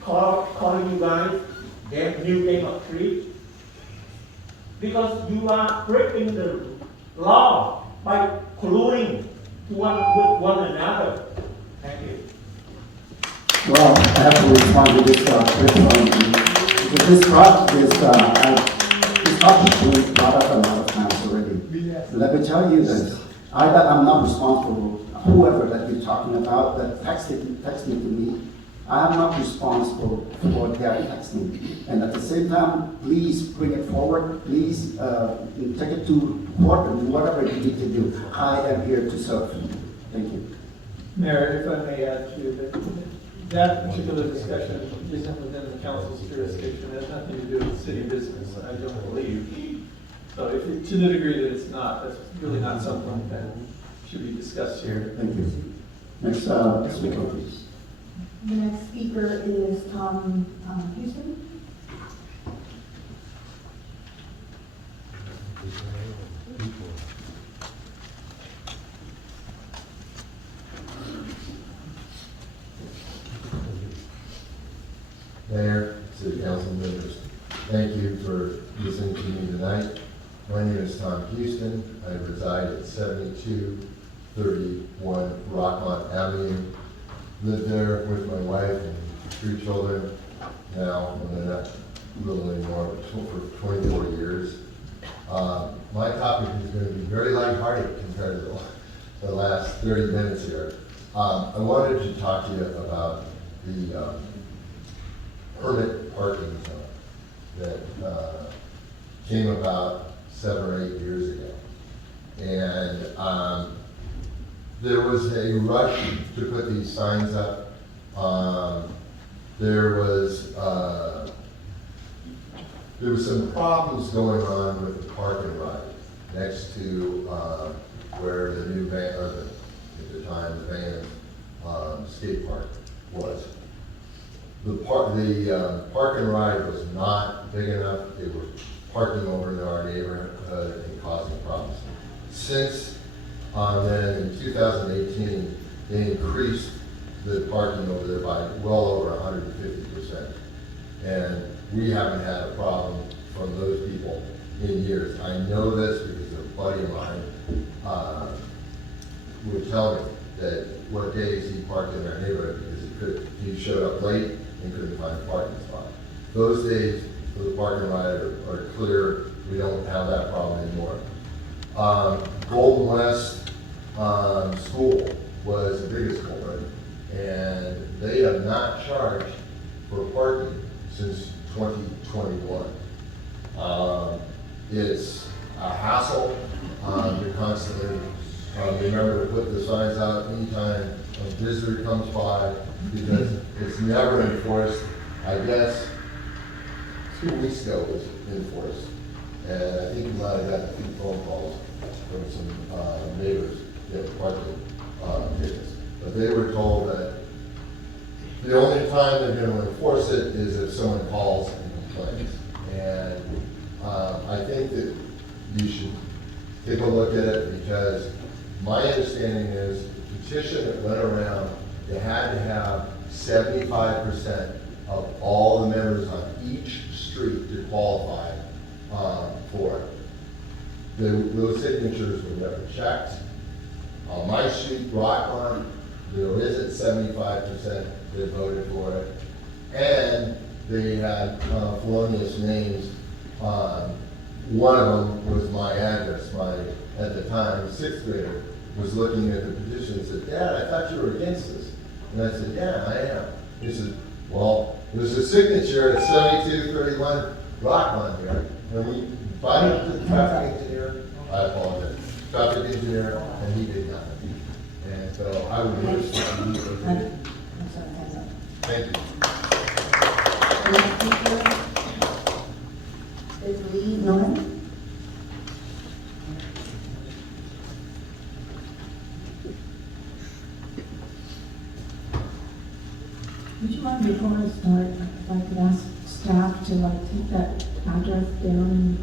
calling you guys new Game of Three, because you are breaking the law by colluding one with one another. Thank you. Well, I have to respond to this question. Because this topic has been brought up a lot of times already. Let me tell you this, I'm not responsible, whoever that you're talking about that texted to me, I am not responsible for their texting. And at the same time, please bring it forward, please take it to court and whatever you need to do. I am here to serve you. Thank you. Mayor, if I may add to that particular discussion isn't within the council's jurisdiction. It has nothing to do with city business, I don't believe. So if to the degree that it's not, that's really not something that should be discussed here. Thank you. Next speaker, please. The next speaker is Tom Houston. Mayor, City Council members, thank you for listening to me tonight. My name is Tom Houston. I reside at 7231 Rockmont Avenue. Lived there with my wife and 3 children now, and they're not little anymore, but for 24 years. My topic is going to be very lighthearted compared to the last 30 minutes here. I wanted to talk to you about the permit parking zone that came about 7 or 8 years ago. And there was a rush to put these signs up. There was some problems going on with the park and ride next to where the new van, or at the time the Vans skate park was. The park and ride was not big enough. They were parking over in our neighborhood and causing problems. Since then, in 2018, they increased the parking over there by well over 150%. And we haven't had a problem from those people in years. I know this because a buddy of mine would tell me that what days he parked in our neighborhood because he showed up late and couldn't find a parking spot. Those days for the parking ride are clear. We don't have that problem anymore. Golden West School was the biggest culprit, and they have not charged for parking since 2021. It's a hassle. You're constantly, remember to put the signs out anytime a visitor comes by because it's never enforced. I guess 2 weeks ago it was enforced. And I think you might have gotten a few phone calls from some neighbors that were parking tickets. But they were told that the only time they're going to enforce it is if someone calls and complains. And I think that you should take a look at it because my understanding is the petition that went around, they had to have 75% of all the members on each street to qualify for it. Those signatures were never checked. On my street, Rockland, there isn't 75% that voted for it. And they had felonious names. One of them was my address. At the time, 6th grader was looking at the petition and said, "Dad, I thought you were against this." And I said, "Yeah, I am." He said, "Well, there's a signature at 7231 Rockland here." And we finally went to the traffic engineer, I apologize, traffic engineer, and he did nothing. And so I would wish that he would. Thank you. Is Lee Miller? Would you mind before I start, if I could ask staff to take that address down and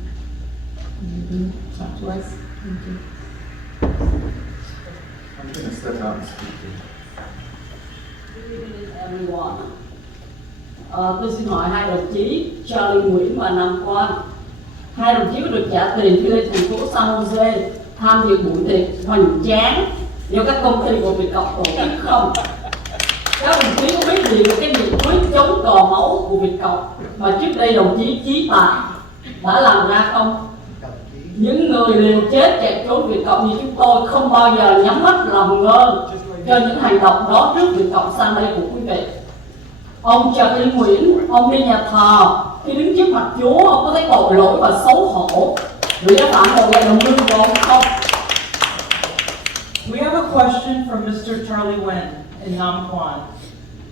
maybe talk to us? Thank you. I'm going to step out and speak to you. Good evening, everyone. Tôi xin hỏi hai đồng chí Charlie Nguyễn và Nam Quang, hai đồng chí có được trả tiền khi lên thành phố San Jose tham dự buổi tiệc hoành tráng do các công ty của Việt Cộng tổ chức không? Các đồng chí có biết gì về cái nghị quyết chống cò máu của Việt Cộng mà trước đây đồng chí Chí Tài đã làm ra không? Những người liều chết chạy trốn Việt Cộng như chúng tôi không bao giờ nhắm mắt làm ngơ cho những hành động đó trước Việt Cộng sang đây của quý vị. Ông Charlie Nguyễn, ông đi nhà thờ, khi đứng trước mặt Chúa, ông có thấy tội lỗi và xấu hổ vì đã phạm tội lệnh đồng minh của ông không? We have a question from Mr. Charlie Wen in Nam Quan.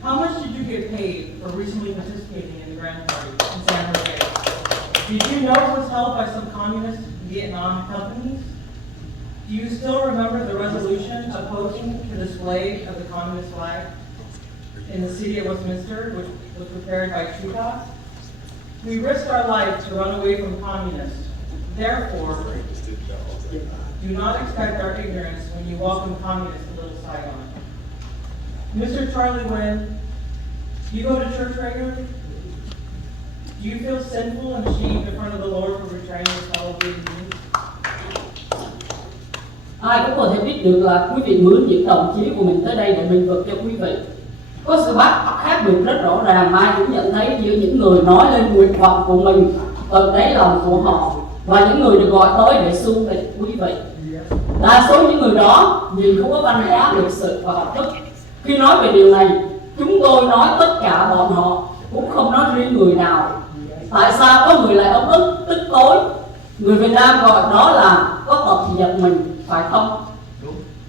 How much did you get paid for recently participating in the grand party in San Jose? Did you know it was held by some communist Vietnam companies? Do you still remember the resolution opposing the display of the communist flag in the city of Westminster, which was prepared by Chuka? We risked our lives to run away from communists. Therefore, do not expect our ignorance when you welcome communists to Little Saigon. Mr. Charlie Wen, do you go to church regularly? Do you feel sinful and ashamed in front of the Lord for betraying your fellow Vietnamese? Ai cũng có thể biết được là quý vị mướn những đồng chí của mình tới đây để bênh vực cho quý vị. Có sự khác biệt rất rõ ràng, ai cũng nhận thấy giữa những người nói lên nguyện vọng của mình từ đáy lòng của họ và những người được gọi tới để xung địch quý vị. Đa số những người đó nhìn không có văn hóa, lịch sự và học thức. Khi nói về điều này, chúng tôi nói tất cả bọn họ, cũng không nói riêng người nào. Tại sao có người lại ấm ức, tức tối? Người Việt Nam gọi đó là có tật thì giật mình, phải không?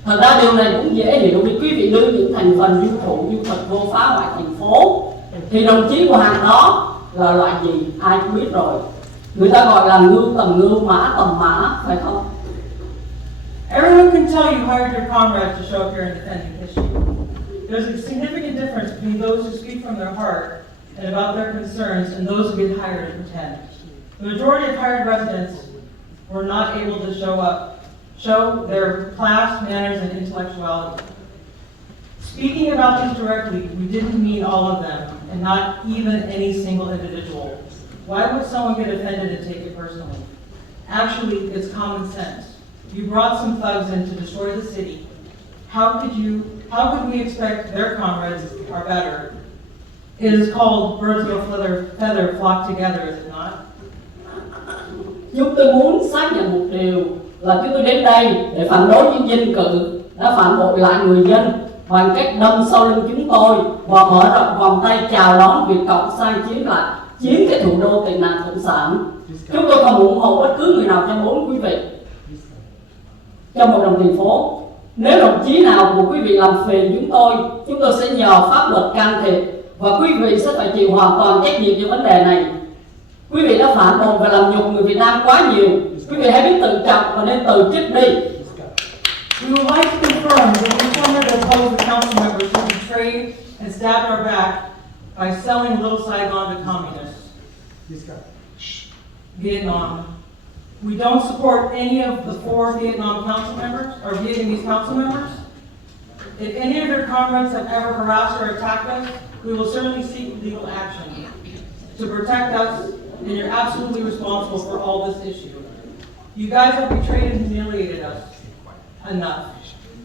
Thật ra điều này cũng dễ hiểu vì quý vị đưa những thành phần du thủ, du thực vô phá hoại thành phố. Thì đồng chí của hàng đó là loại gì ai cũng biết rồi. Người ta gọi là ngưu tầm ngưu, mã tầm mã, phải không? Everyone can tell you hired your comrades to show up here and defend the issue. There's a significant difference between those who speak from their heart and about their concerns and those who get hired to pretend. The majority of hired residents were not able to show their class, manners, and intellectuality. Speaking about these directly, we didn't mean all of them, and not even any single individual. Why would someone get offended and take it personally? Actually, it's common sense. You brought some thugs in to destroy the city. How could we expect their comrades are better? It is called birds of a feather flock together, is it not? Chúng tôi muốn xác nhận một điều là chúng tôi đến đây để phản đối những dân cự đã phản bội lại người dân bằng cách đâm sau lưng chúng tôi và mở rộng vòng tay chào đón Việt Cộng sang chiếm cái thủ đô tị nạn cộng sản. Chúng tôi không ủng hộ bất cứ người nào trong bốn quý vị trong hội đồng thành phố. Nếu đồng chí nào của quý vị làm phiền chúng tôi sẽ nhờ pháp luật can thiệp và quý vị sẽ phải chịu hoàn toàn trách nhiệm cho vấn đề này. Quý vị đã phản bội và làm nhục người Việt Nam quá nhiều. Quý vị hãy biết tự trọng và nên từ chức đi. We would like to confirm that the former opposed the council members who betrayed and stabbed our back by selling Little Saigon to communists. Vietnam. We don't support any of the 4 Vietnam council members or Vietnamese council members. If any of your comrades have ever harassed or attacked us, we will certainly seek legal action to protect us, and you're absolutely responsible for all this issue. You guys have betrayed and humiliated us. Enough.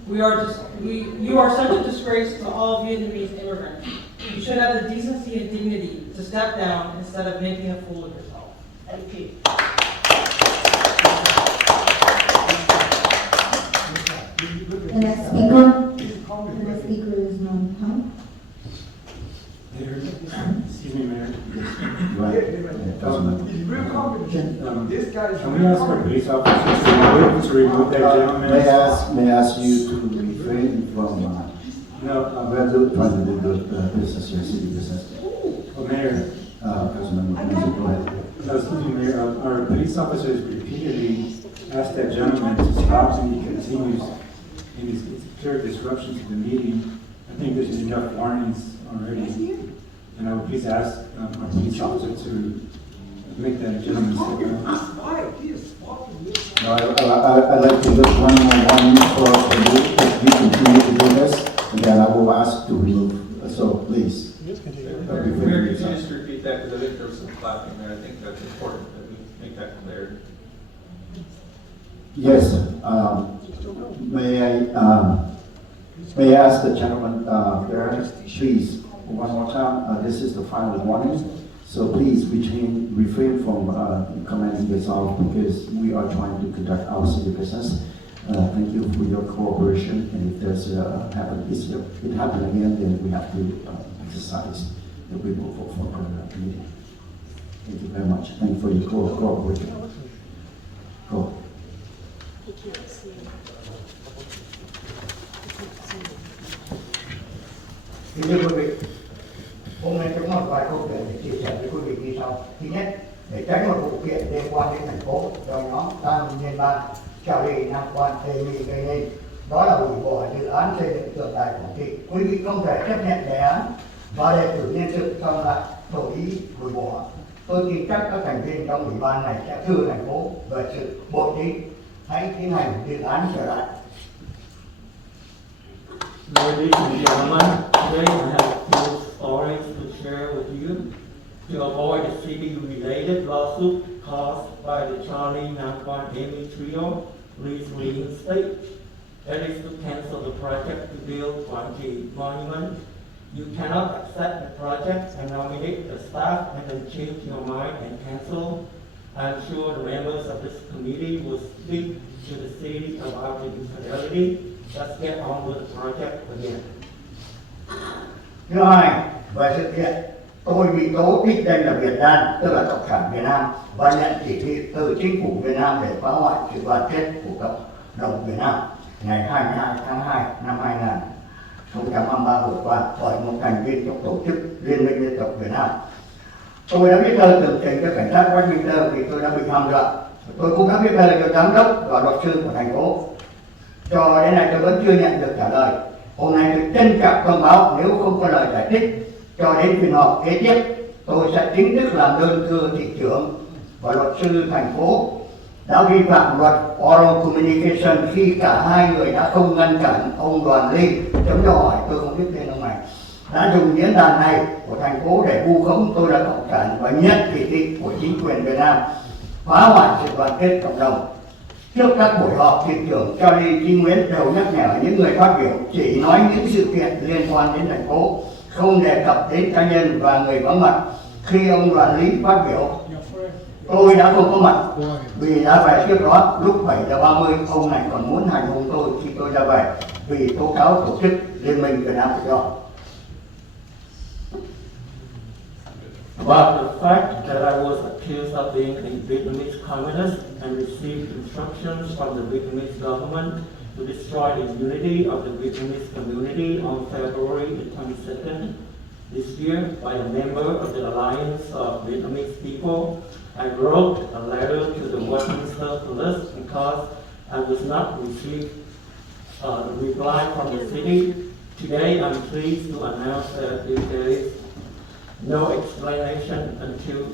You are such a disgrace to all Vietnamese immigrants. You should have the decency and dignity to step down instead of making a fool of yourself. Thank you. The next speaker is Nam Pang. Excuse me, Mayor. Can we ask our police officers to remove that gentleman? May I ask you to refrain from trying to do the business, your city business? Oh, Mayor. Councilmember, go ahead. Excuse me, Mayor. Our police officers repeatedly asked that gentleman to stop and he continues in his clear disruption to the meeting. I think there's enough warnings already. And I would please ask our police officer to make that gentleman step down. No, I'd like to look one more warning for you if you continue to do this, and then I will ask to remove. So please. clapping there. I think that's important that we make that clear. Yes, may I ask the gentleman there, please, one more time, this is the final warning, so please refrain from commenting this out because we are trying to conduct our city business. Thank you for your cooperation, and if there's it happen again, then we have to exercise the removal for meeting. Thank you very much. Thank you for your cooperation. Go. Thưa quý vị, hôm nay có một vài câu chuyện để chia sẻ với quý vị như sau. Thứ nhất, để tránh một vụ kiện liên quan đến thành phố do nhóm Tam Nhân ban Charlie Nam Quan Amy gây nên, đó là hủy bỏ dự án xây dựng tượng đài Quảng Trị. Quý vị không thể chấp nhận đề án và đề cử nhân sự xong lại đổi ý hủy bỏ. Tôi tin chắc các thành viên trong ủy ban này sẽ thưa thành phố về sự bội ý. Hãy tiến hành dự án trở lại. Ladies and gentlemen, today I have two stories to share with you. To avoid a city-related lawsuit caused by the Charlie Namquan Amy trio, please reinstate. That is to cancel the project to build Guangxi Monument. You cannot accept the project and nominate the staff and then change your mind and cancel. I'm sure the members of this committee will speak to the city about the infidelity. Let's get on with the project again. Thứ hai, về sự kiện, tôi bị tố đích danh là Việt Nam, tức là Cộng sản Việt Nam, và nhận chỉ thị từ chính phủ Việt Nam để phá hoại sự đoàn kết của cộng đồng Việt Nam ngày 22 tháng 2 năm 2023 vừa qua bởi một thành viên trong tổ chức Liên minh Dân tộc Việt Nam. Tôi đã viết đơn tường trình cho cảnh sát Westminster vì tôi đã bị hăm dọa. Tôi cũng đã viết đơn cho giám đốc và luật sư của thành phố. Cho đến nay tôi vẫn chưa nhận được trả lời. Hôm nay tôi trân trọng thông báo nếu không có lời giải thích cho đến phiên họp kế tiếp, tôi sẽ chính thức làm đơn thưa thị trưởng và luật sư thành phố đã vi phạm luật Oral Communication khi cả hai người đã không ngăn cản ông Đoàn Ly, chấm dấu hỏi, tôi không biết tên ông này, đã dùng diễn đàn này của thành phố để vu khống tôi là cộng sản và nhận chỉ thị của chính quyền Việt Nam phá hoại sự đoàn kết cộng đồng. Trước các buổi họp, thị trưởng Charlie Chi Nguyễn đều nhắc nhở những người phát biểu chỉ nói những sự kiện liên quan đến thành phố, không đề cập đến cá nhân và người vắng mặt. Khi ông Đoàn Lý phát biểu, tôi đã không có mặt vì đã về trước đó lúc 7:30, ông này còn muốn hành hung tôi khi tôi ra về vì tố cáo tổ chức Liên minh Việt Nam Tự do. About the fact that I was accused of being a Vietnamese communist and received instructions from the Vietnamese government to destroy the unity of the Vietnamese community on February the 22nd this year by a member of the Alliance of Vietnamese People, I wrote a letter to the Westminster police because I was not received a reply from the city. Today I'm pleased to announce that if there is no explanation until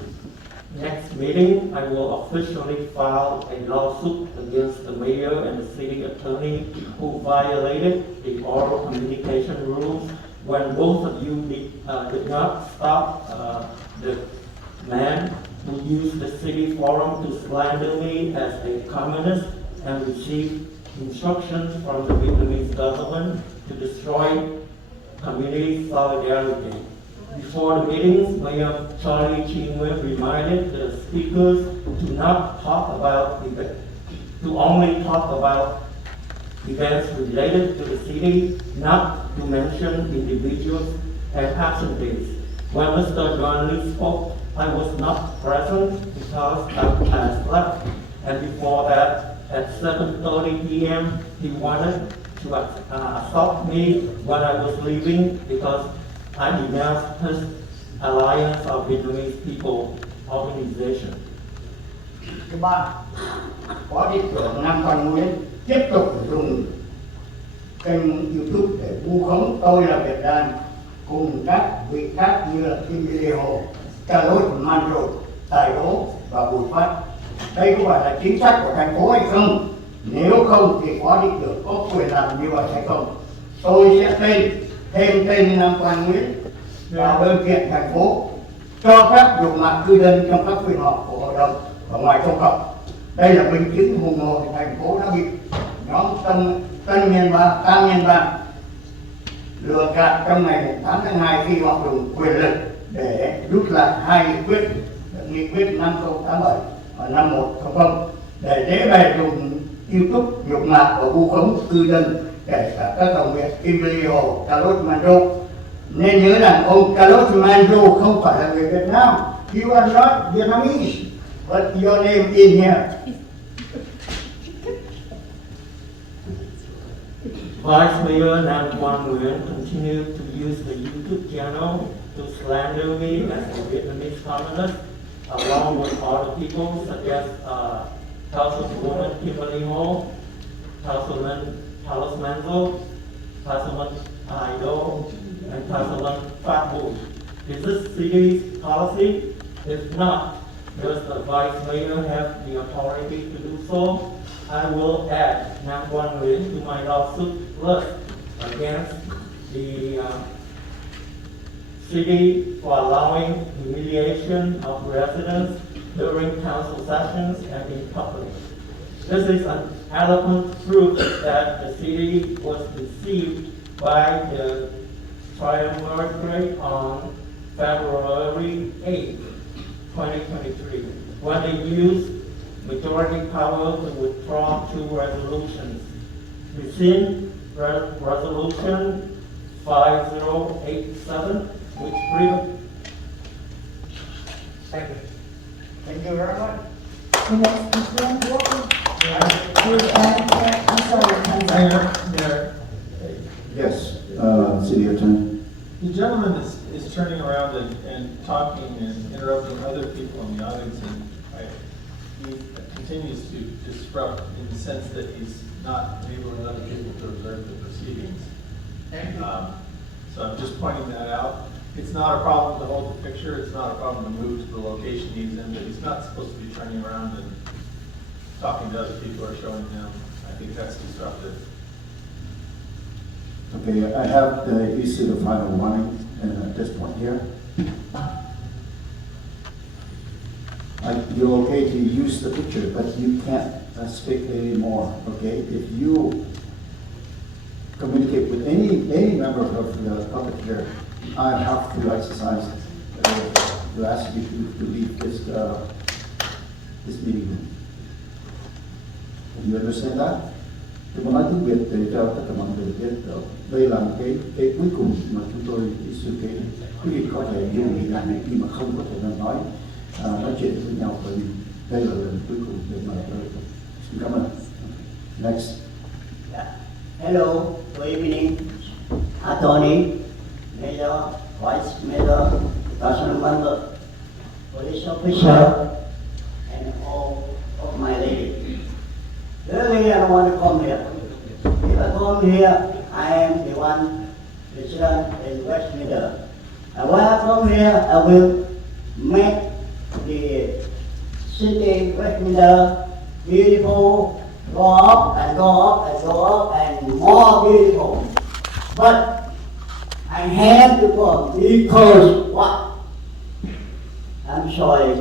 next meeting, I will officially file a lawsuit against the mayor and the city attorney who violated the oral communication rules when both of you did not stop the man who used the city forum to slander me as a communist and received instructions from the Vietnamese government to destroy community solidarity. Before the meetings, Mayor Charlie Chi Nguyen reminded the speakers to only talk about events related to the city, not to mention individuals and absentees. When Mr. John Lee spoke, I was not present because I had slept. And before that, at 7:30 p.m., he wanted to assault me when I was leaving because I denounced his Alliance of Vietnamese People organization. Thứ ba, Phó thị trưởng Nam Quan Nguyễn tiếp tục dùng kênh YouTube để vu khống tôi là Việt Nam cùng các vị khác như là Kim Lê Hồ, Carlos Mandro, Tài Đỗ và Bùi Phát. Đây có phải là chính sách của thành phố hay không? Nếu không thì Phó thị trưởng có quyền làm như vậy hay không? Tôi sẽ thêm tên Nam Quan Nguyễn vào đơn kiện thành phố cho phép dùng mạng cư dân trong các phiên họp của hội đồng ở ngoài công cộng. Đây là minh chứng hùng hồ thành phố đã bị nhóm Tam Nhân lừa gạt trong ngày 8 tháng 2 khi họ dùng quyền lực để rút lại hai nghị quyết 5087 và 5100 để dễ bề dùng YouTube nhục mạ và vu khống cư dân, kể cả các đồng nghiệp Emilio Carlos Manzo. Nên nhớ rằng ông Carlos Manzo không phải là người Việt Nam. You are not Vietnamese, but your name in here. Vice Mayor Nam Quang Nguyen continued to use the YouTube channel to slander me as a Vietnamese communist, along with other people such as Councilwoman Kimberly Ho, Councilman Carlos Manzo, Councilman Ido, and Councilman Phat Bui. Is this city's policy? If not, does the Vice Mayor have the authority to do so? I will add Nam Quang Nguyen to my lawsuit list against the city for allowing humiliation of residents during council sessions and in public. This is an eloquent proof that the city was deceived by the triumvirate on February 8, 2023, when they used majority power to withdraw two resolutions. Rescind Resolution 5087, which Thank you very much. The next person, Yes, City Attorney. The gentleman is turning around and talking and interrupting other people in the audience, and he continues to disrupt in the sense that he's not enabling other people to observe the proceedings. So I'm just pointing that out. It's not a problem to hold the picture, it's not a problem to move to the location he's in, but he's not supposed to be turning around and talking to other people or showing them. I think that's disruptive. Okay, I have the issue of final warning at this point here. You're okay to use the picture, but you can't speak anymore, okay? If you communicate with any member of the public here, I have to exercise, to ask you to leave this meeting room. You understand that? Tôi muốn nói tiếng Việt để cho tất cả mọi người biết đây là một cái cuối cùng mà chúng tôi sự cái quý vị có thể dùng hình ảnh nhưng mà không có thể nói chuyện với nhau, bởi vì đây là lần cuối cùng để mà xin cảm ơn. Next. Hello, good evening, Attorney, Mayor, Vice Mayor, Council Member, Police Officer, and all of my ladies. Really, I don't want to come here. If I come here, I am the one resident in Westminster. And when I come here, I will make the city Westminster beautiful, go up and go up and go up and more beautiful. But I have to come because what? I'm sorry.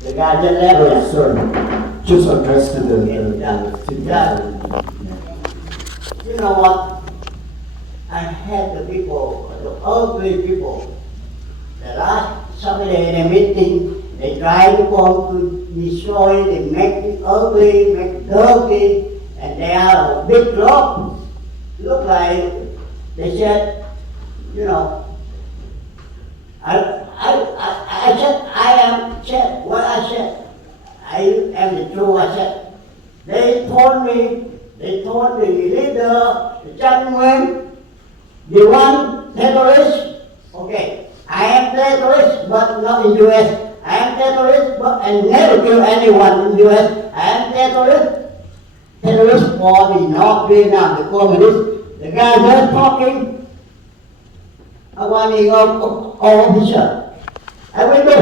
The guy just left. Sir. Just address to the city council. You know what? I had the people, the ugly people. The last Saturday in a meeting, they tried to come to destroy, they make it ugly, make it dirty, and they are a big club. Look like they said, you know, I said, I am said what I said. I am the truth, I said. They told me the leader, the gentleman, the one terrorist. Okay, I am terrorist, but not in US. I am terrorist, but I never kill anyone in US. I am terrorist for the North Vietnam, the communists. The guy just talking. I want to go officer. I will do.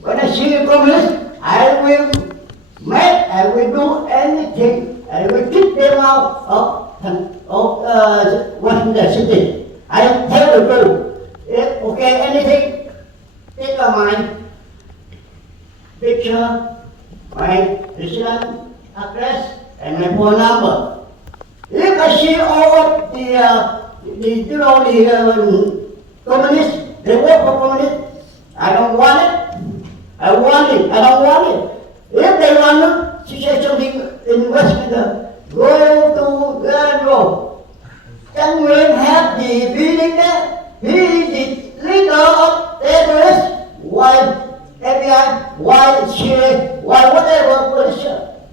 When I see a communist, I will do anything. I will kick them out of Washington City. I tell the truth. Okay, anything, picture, my resident address, and my phone number. If I see all of the communists, they work for communists, I don't want it. I want it. I don't want it. If they want to say something in Westminster, go to the road. Can we have the building there? He is the leader of terrorists. Why FBI? Why CIA? Why whatever police?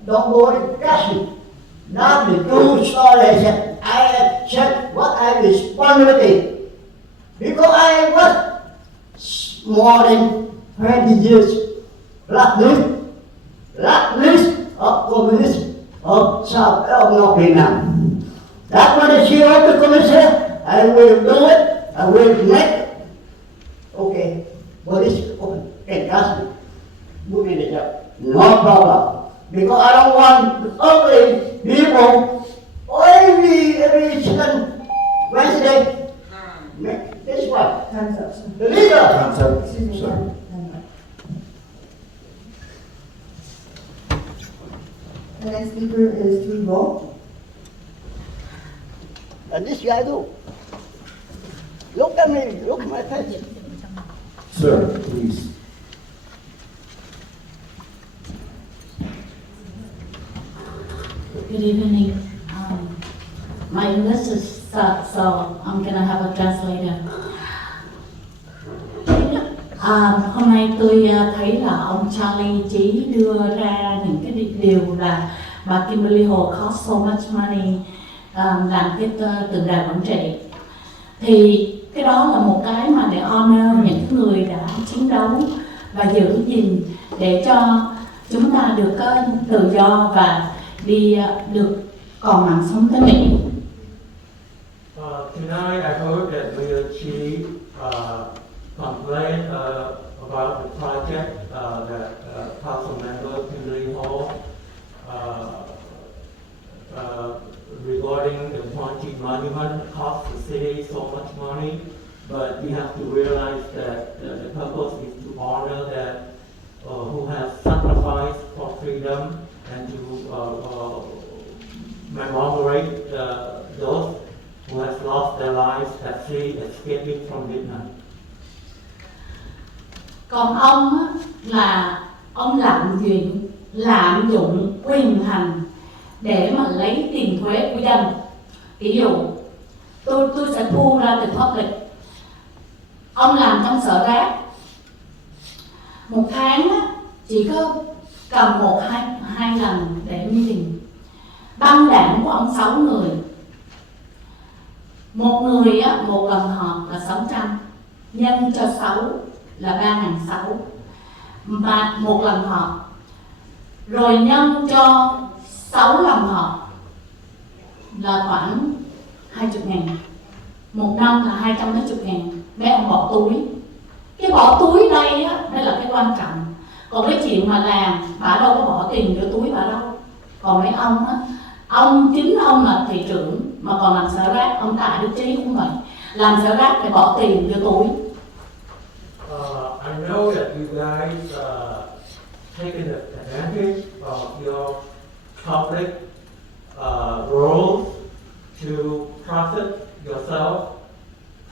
Don't go to catch me. Not the true story. I accept what I responsibility. Because I was more than 20 years blacklist of communism of South of North Vietnam. That's what the CEO of the commission, I will do it, I will make it. Okay, police open, can ask me, move in the job, no problem. Because I don't want ugly people every second Wednesday. This one. Time's up. The leader. Time's up. Excuse me, Sorry. The next speaker is Three Vote. And this guy do. Look at me, look at my face. Sir, please. Good evening. My English is suck, so I'm gonna have a translator. Hôm nay tôi thấy là ông Charlie Chí đưa ra những cái điều là bà Kimberly Hồ cost so much money làm cái tượng đài quản trị. Thì cái đó là một cái mà để honor những người đã chiến đấu và giữ gìn để cho chúng ta được có tự do và đi được còn mạng sống tới Mỹ. Tonight I heard that Mayor Chi complained about the project that Council Member Kimberly Hall regarding the Quan Chi Monument cost the city so much money, but we have to realize that the purpose is to honor that who has sacrificed for freedom and to commemorate those who have lost their lives at sea escaping from Vietnam. Còn ông á, là ông lạm dụng quyền hành để mà lấy tiền thuế của dân. Ví dụ tôi sẽ thu ra từ public. Ông làm trong sở rác, một tháng á, chỉ có cầm hai lần để meeting. Băng đảng của ông 6 người. Một người á, một lần họp là 600, nhân cho 6 là 3.600 mà một lần họp, rồi nhân cho 6 lần họp là khoảng 20.000, một năm là 200-200.000. Mấy ông bỏ túi, cái bỏ túi đây á, đây là cái quan trọng. Còn cái chuyện mà làm, bà đâu có bỏ tiền vô túi bà đâu. Còn mấy ông á, chính ông là thị trưởng mà còn làm sở rác, ông Tạ Đức Trí cũng vậy, làm sở rác phải bỏ tiền vô túi. I know that you guys taken advantage of your public roles to profit yourself,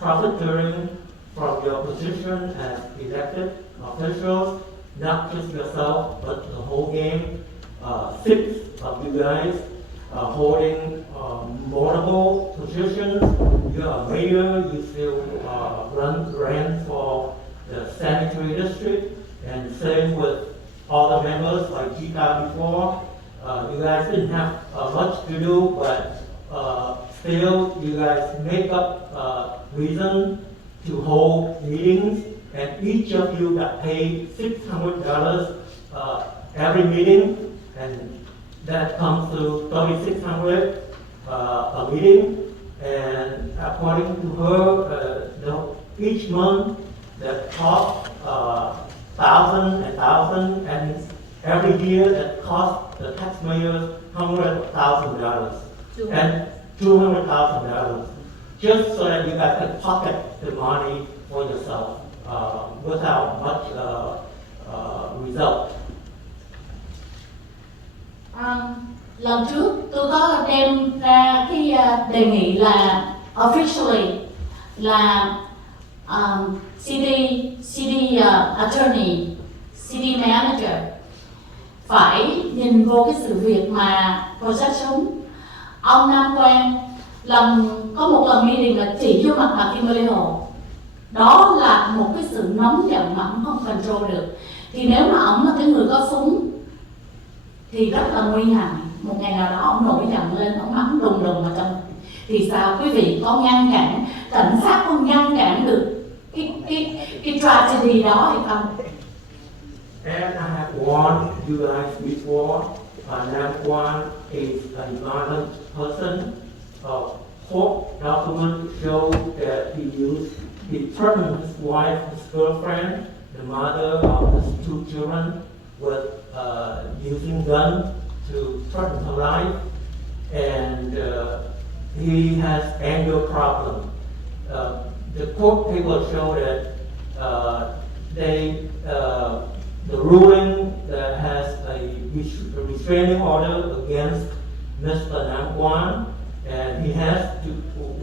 profiteering from your position as elected officials, not just yourself, but the whole game. 6 of you guys holding multiple positions. You're a mayor, you still ran for the sanitary district, and same with other members like Gita before. You guys didn't have much to do, but still you guys make up reason to hold meetings, and each of you got paid $600 every meeting, and that comes to $3,600 a meeting. And according to her, each month that cost $1,000, and every year that cost the taxpayers $100,000 and $200,000, just so that you guys can pocket the money for yourself without much result. lần trước tôi có đem ra cái đề nghị là officially là city attorney, city manager phải nhìn vô cái sự việc mà possession. Ông Nam Quang có một lần meeting là chỉ vô mặt bà Kimberly Hồ. Đó là một cái sự nóng giận mà ông không control được. Thì nếu mà ông là cái người có súng thì rất là nguy hại. Một ngày nào đó ông nổi giận lên, ông mắng đùng đùng vào trong. Thì sao quý vị có ngăn cản, cảnh sát không ngăn cản được cái tragedy đó hay không? And I have warned you guys before, Nam Quan is a violent person. Court documents show that he threatened his wife, his girlfriend, the mother of his 2 children, with using gun to threaten her life, and he has anger problem. The court papers show that the ruling that has a restraining order against Mr. Nam Quan, and he has to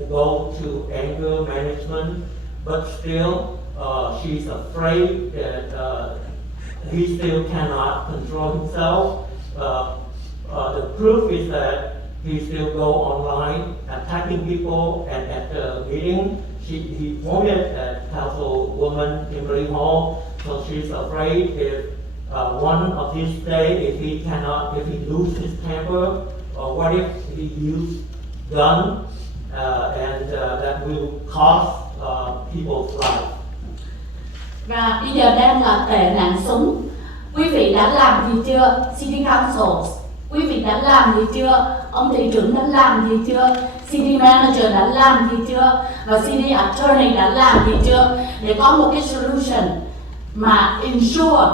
go to anger management, but still she's afraid that he still cannot control himself. The proof is that he still go online attacking people, and at the meeting he pointed at Councilwoman Kimberly Hall, so she's afraid if one of these days if he lose his temper, or what if he use gun, and that will cost people's life. Và bây giờ đang là tệ nạn súng. Quý vị đã làm gì chưa? City Council, quý vị đã làm gì chưa? Ông thị trưởng đã làm gì chưa? City Manager đã làm gì chưa? Và City Attorney đã làm gì chưa? Để có một cái solution mà ensure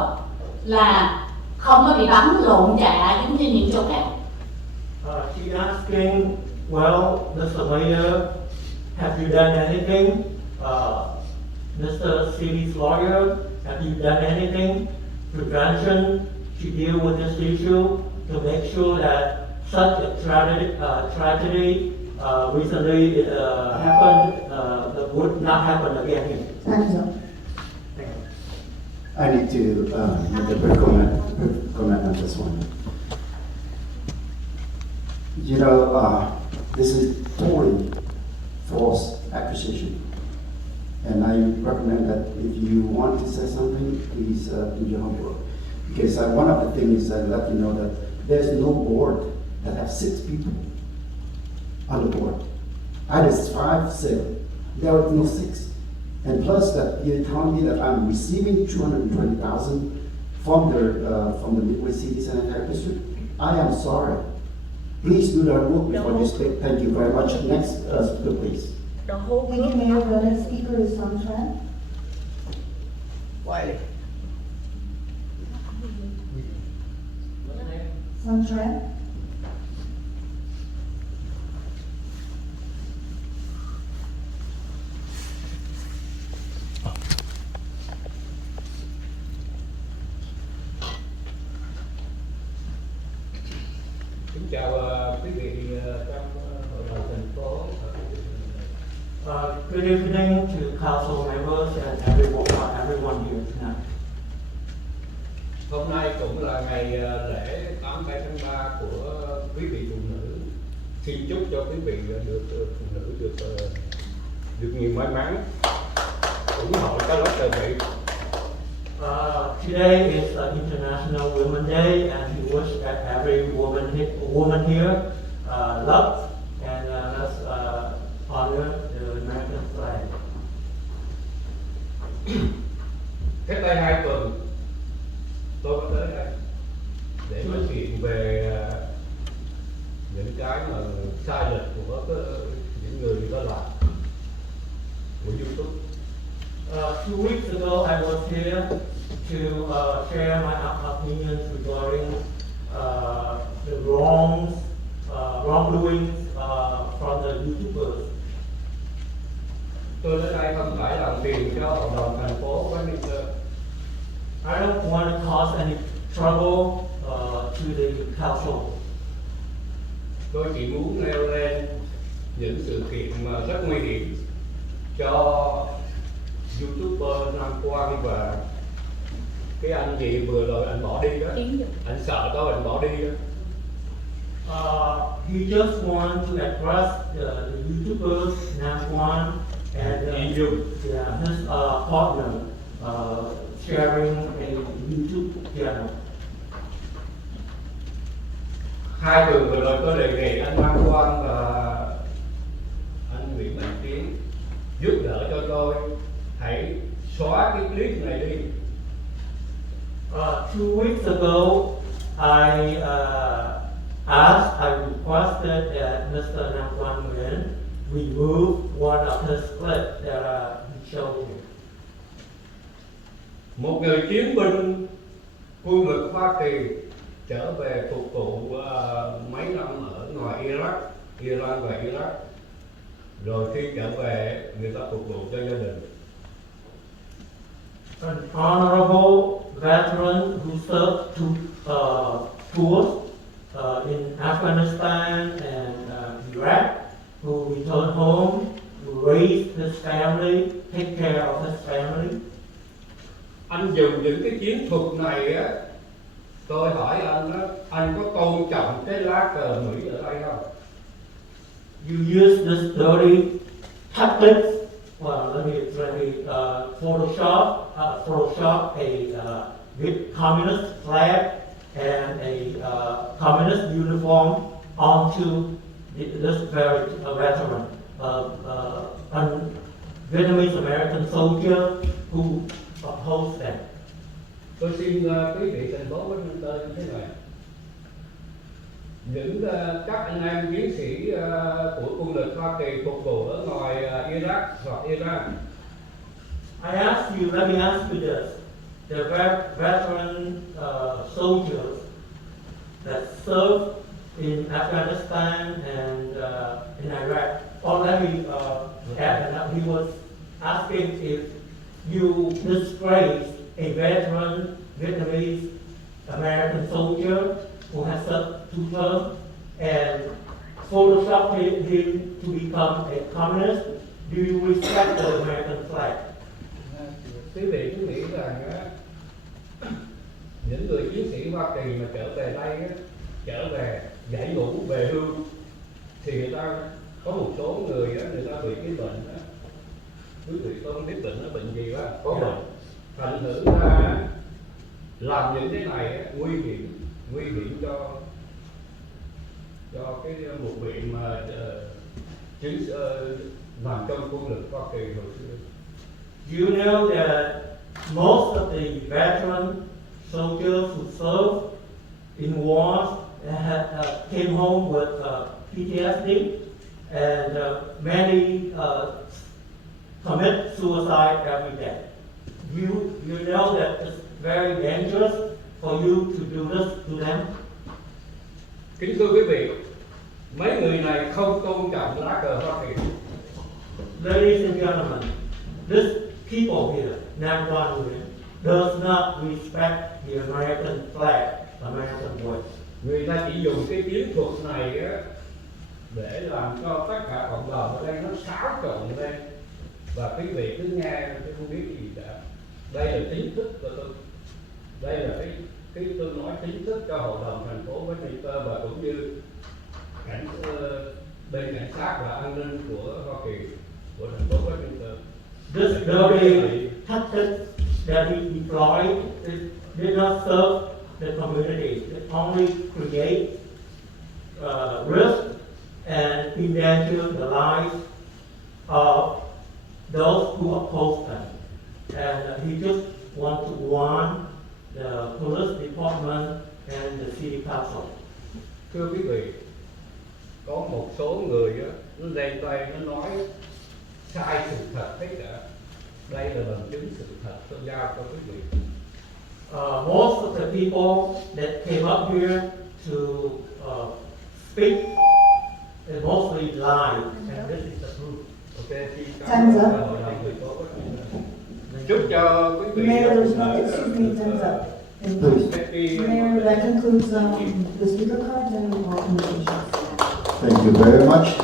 là không có bị bắn lộn dạ giống như những chỗ khác. She asking, well, Mr. Mayor, have you done anything? Mr. City's lawyer, have you done anything? Prevention to deal with this issue to make sure that such a tragedy recently happened that would not happen again here. Thank you. I need to make a quick comment on this one. You know, this is totally false accusation. And I recommend that if you want to say something, please do your homework. Because one of the things is I let you know that there's no board that has 6 people on the board. Either it's 5, 7. There are no 6. And plus that you're telling me that I'm receiving $220,000 from the Midway City Sanitary District. I am sorry. Please do that work before you speak. Thank you very much. Next speaker, please. Thank you, Mayor. The next speaker is Sam Tran. Wiley. Sam Tran. Kính chào quý vị trong hội đồng thành phố. Good evening to council members and everyone here tonight. Hôm nay cũng là ngày lễ 27 tháng 3 của quý vị phụ nữ. Xin chúc cho quý vị được phụ nữ được nhiều may mắn, ủng hộ các lớp đơn vị. Today is International Women's Day, and we wish that every woman here loves and let's honor the American flag. Cách đây 2 tuần, tôi có tới đây để nói chuyện về những cái mà sai lệch của những người đó làm của YouTube. 2 weeks ago, I was here to share my opinions regarding the wrongdoings from the YouTubers. Tôi đến đây không phải làm phiền cho hội đồng thành phố Westminster. I don't want to cause any trouble to the council. Tôi chỉ muốn nêu lên những sự kiện mà rất nguy hiểm cho YouTuber Nam Quang và cái anh gì vừa rồi anh bỏ đi đó, anh sợ tôi anh bỏ đi đó. He just want to address the YouTubers Nam Quan and his partner sharing a YouTube channel. 2 tuần vừa rồi tôi đề nghị anh Nam Quang và anh Nguyễn Mạnh Tiến giúp đỡ cho tôi hãy xóa cái clip này đi. 2 weeks ago, I requested that Mr. Nam Quan Nguyen remove one of his clips that he showed me. Một người chiến binh quân lực Hoa Kỳ trở về phục vụ mấy năm ở ngoài Iran và Iraq, rồi khi trở về người ta phục vụ cho gia đình. An honorable veteran who served 2 tours in Afghanistan and Iraq, who returned home, who raised his family, take care of his family. Anh dùng những cái chiến thuật này á, tôi hỏi anh á, anh có tôn trọng cái lá cờ Mỹ ở đây không? You use this dirty tactics. Well, let me Photoshop a communist flag and a communist uniform onto this very veteran, a Vietnamese American soldier who opposed them. Tôi xin quý vị thành phố Westminster như thế này. Những các anh em chiến sĩ của quân lực Hoa Kỳ phục vụ ở ngoài Iraq hoặc Iran. Let me ask you this. The veteran soldiers that served in Afghanistan and in Iraq. Or let me add that he was asking if you disgraced a veteran Vietnamese American soldier who has served 2 terms and Photoshop him to become a communist. Do you respect the American flag? Quý vị cứ nghĩ rằng những người chiến sĩ Hoa Kỳ mà trở về đây trở về giải ngũ về hưu thì người ta có một số người người ta bị cái bệnh đó. Quý vị tôi không biết bệnh nó bệnh gì đó, có bệnh thành thử ra làm những cái này nguy hiểm cho cái một vị mà làm trong quân lực Hoa Kỳ hồi xưa. You know that most of the veteran soldiers who served in wars came home with PTSD, and many commit suicide every day. You know that it's very dangerous for you to do this to them. Kính thưa quý vị, mấy người này không tôn trọng lá cờ Hoa Kỳ. Ladies and gentlemen, these people here, Nam Quan Nguyen, does not respect the American flag, American voice. Người ta chỉ dùng cái chiến thuật này để làm cho tất cả cộng đồng ở đây nó xáo trộn lên, và quý vị cứ nghe chứ không biết gì cả. Đây là chính thức của tôi. Đây là cái tôi nói chính thức cho hội đồng thành phố Westminster và cũng như bên cảnh sát và an ninh của Hoa Kỳ, của thành phố Westminster. This dirty tactics that he deployed did not serve the community. It only create risk and endanger the lives of those who oppose them. And he just want to warn the police department and the city council. Thưa quý vị, có một số người nó lên tay nó nói sai sự thật hết cả. Đây là bằng chứng sự thật tôi giao cho quý vị. Most of the people that came up here to speak, they mostly lied, and this is the proof. Okay, Time's up. Chúc cho quý vị. Mayor, there's no, excuse me, time's up. Mayor, that concludes the speaker cards and all communications. Thank you very much.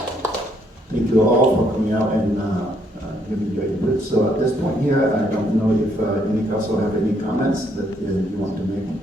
Thank you all for coming out and giving your input. So at this point here, I don't know if any council have any comments that you want to make.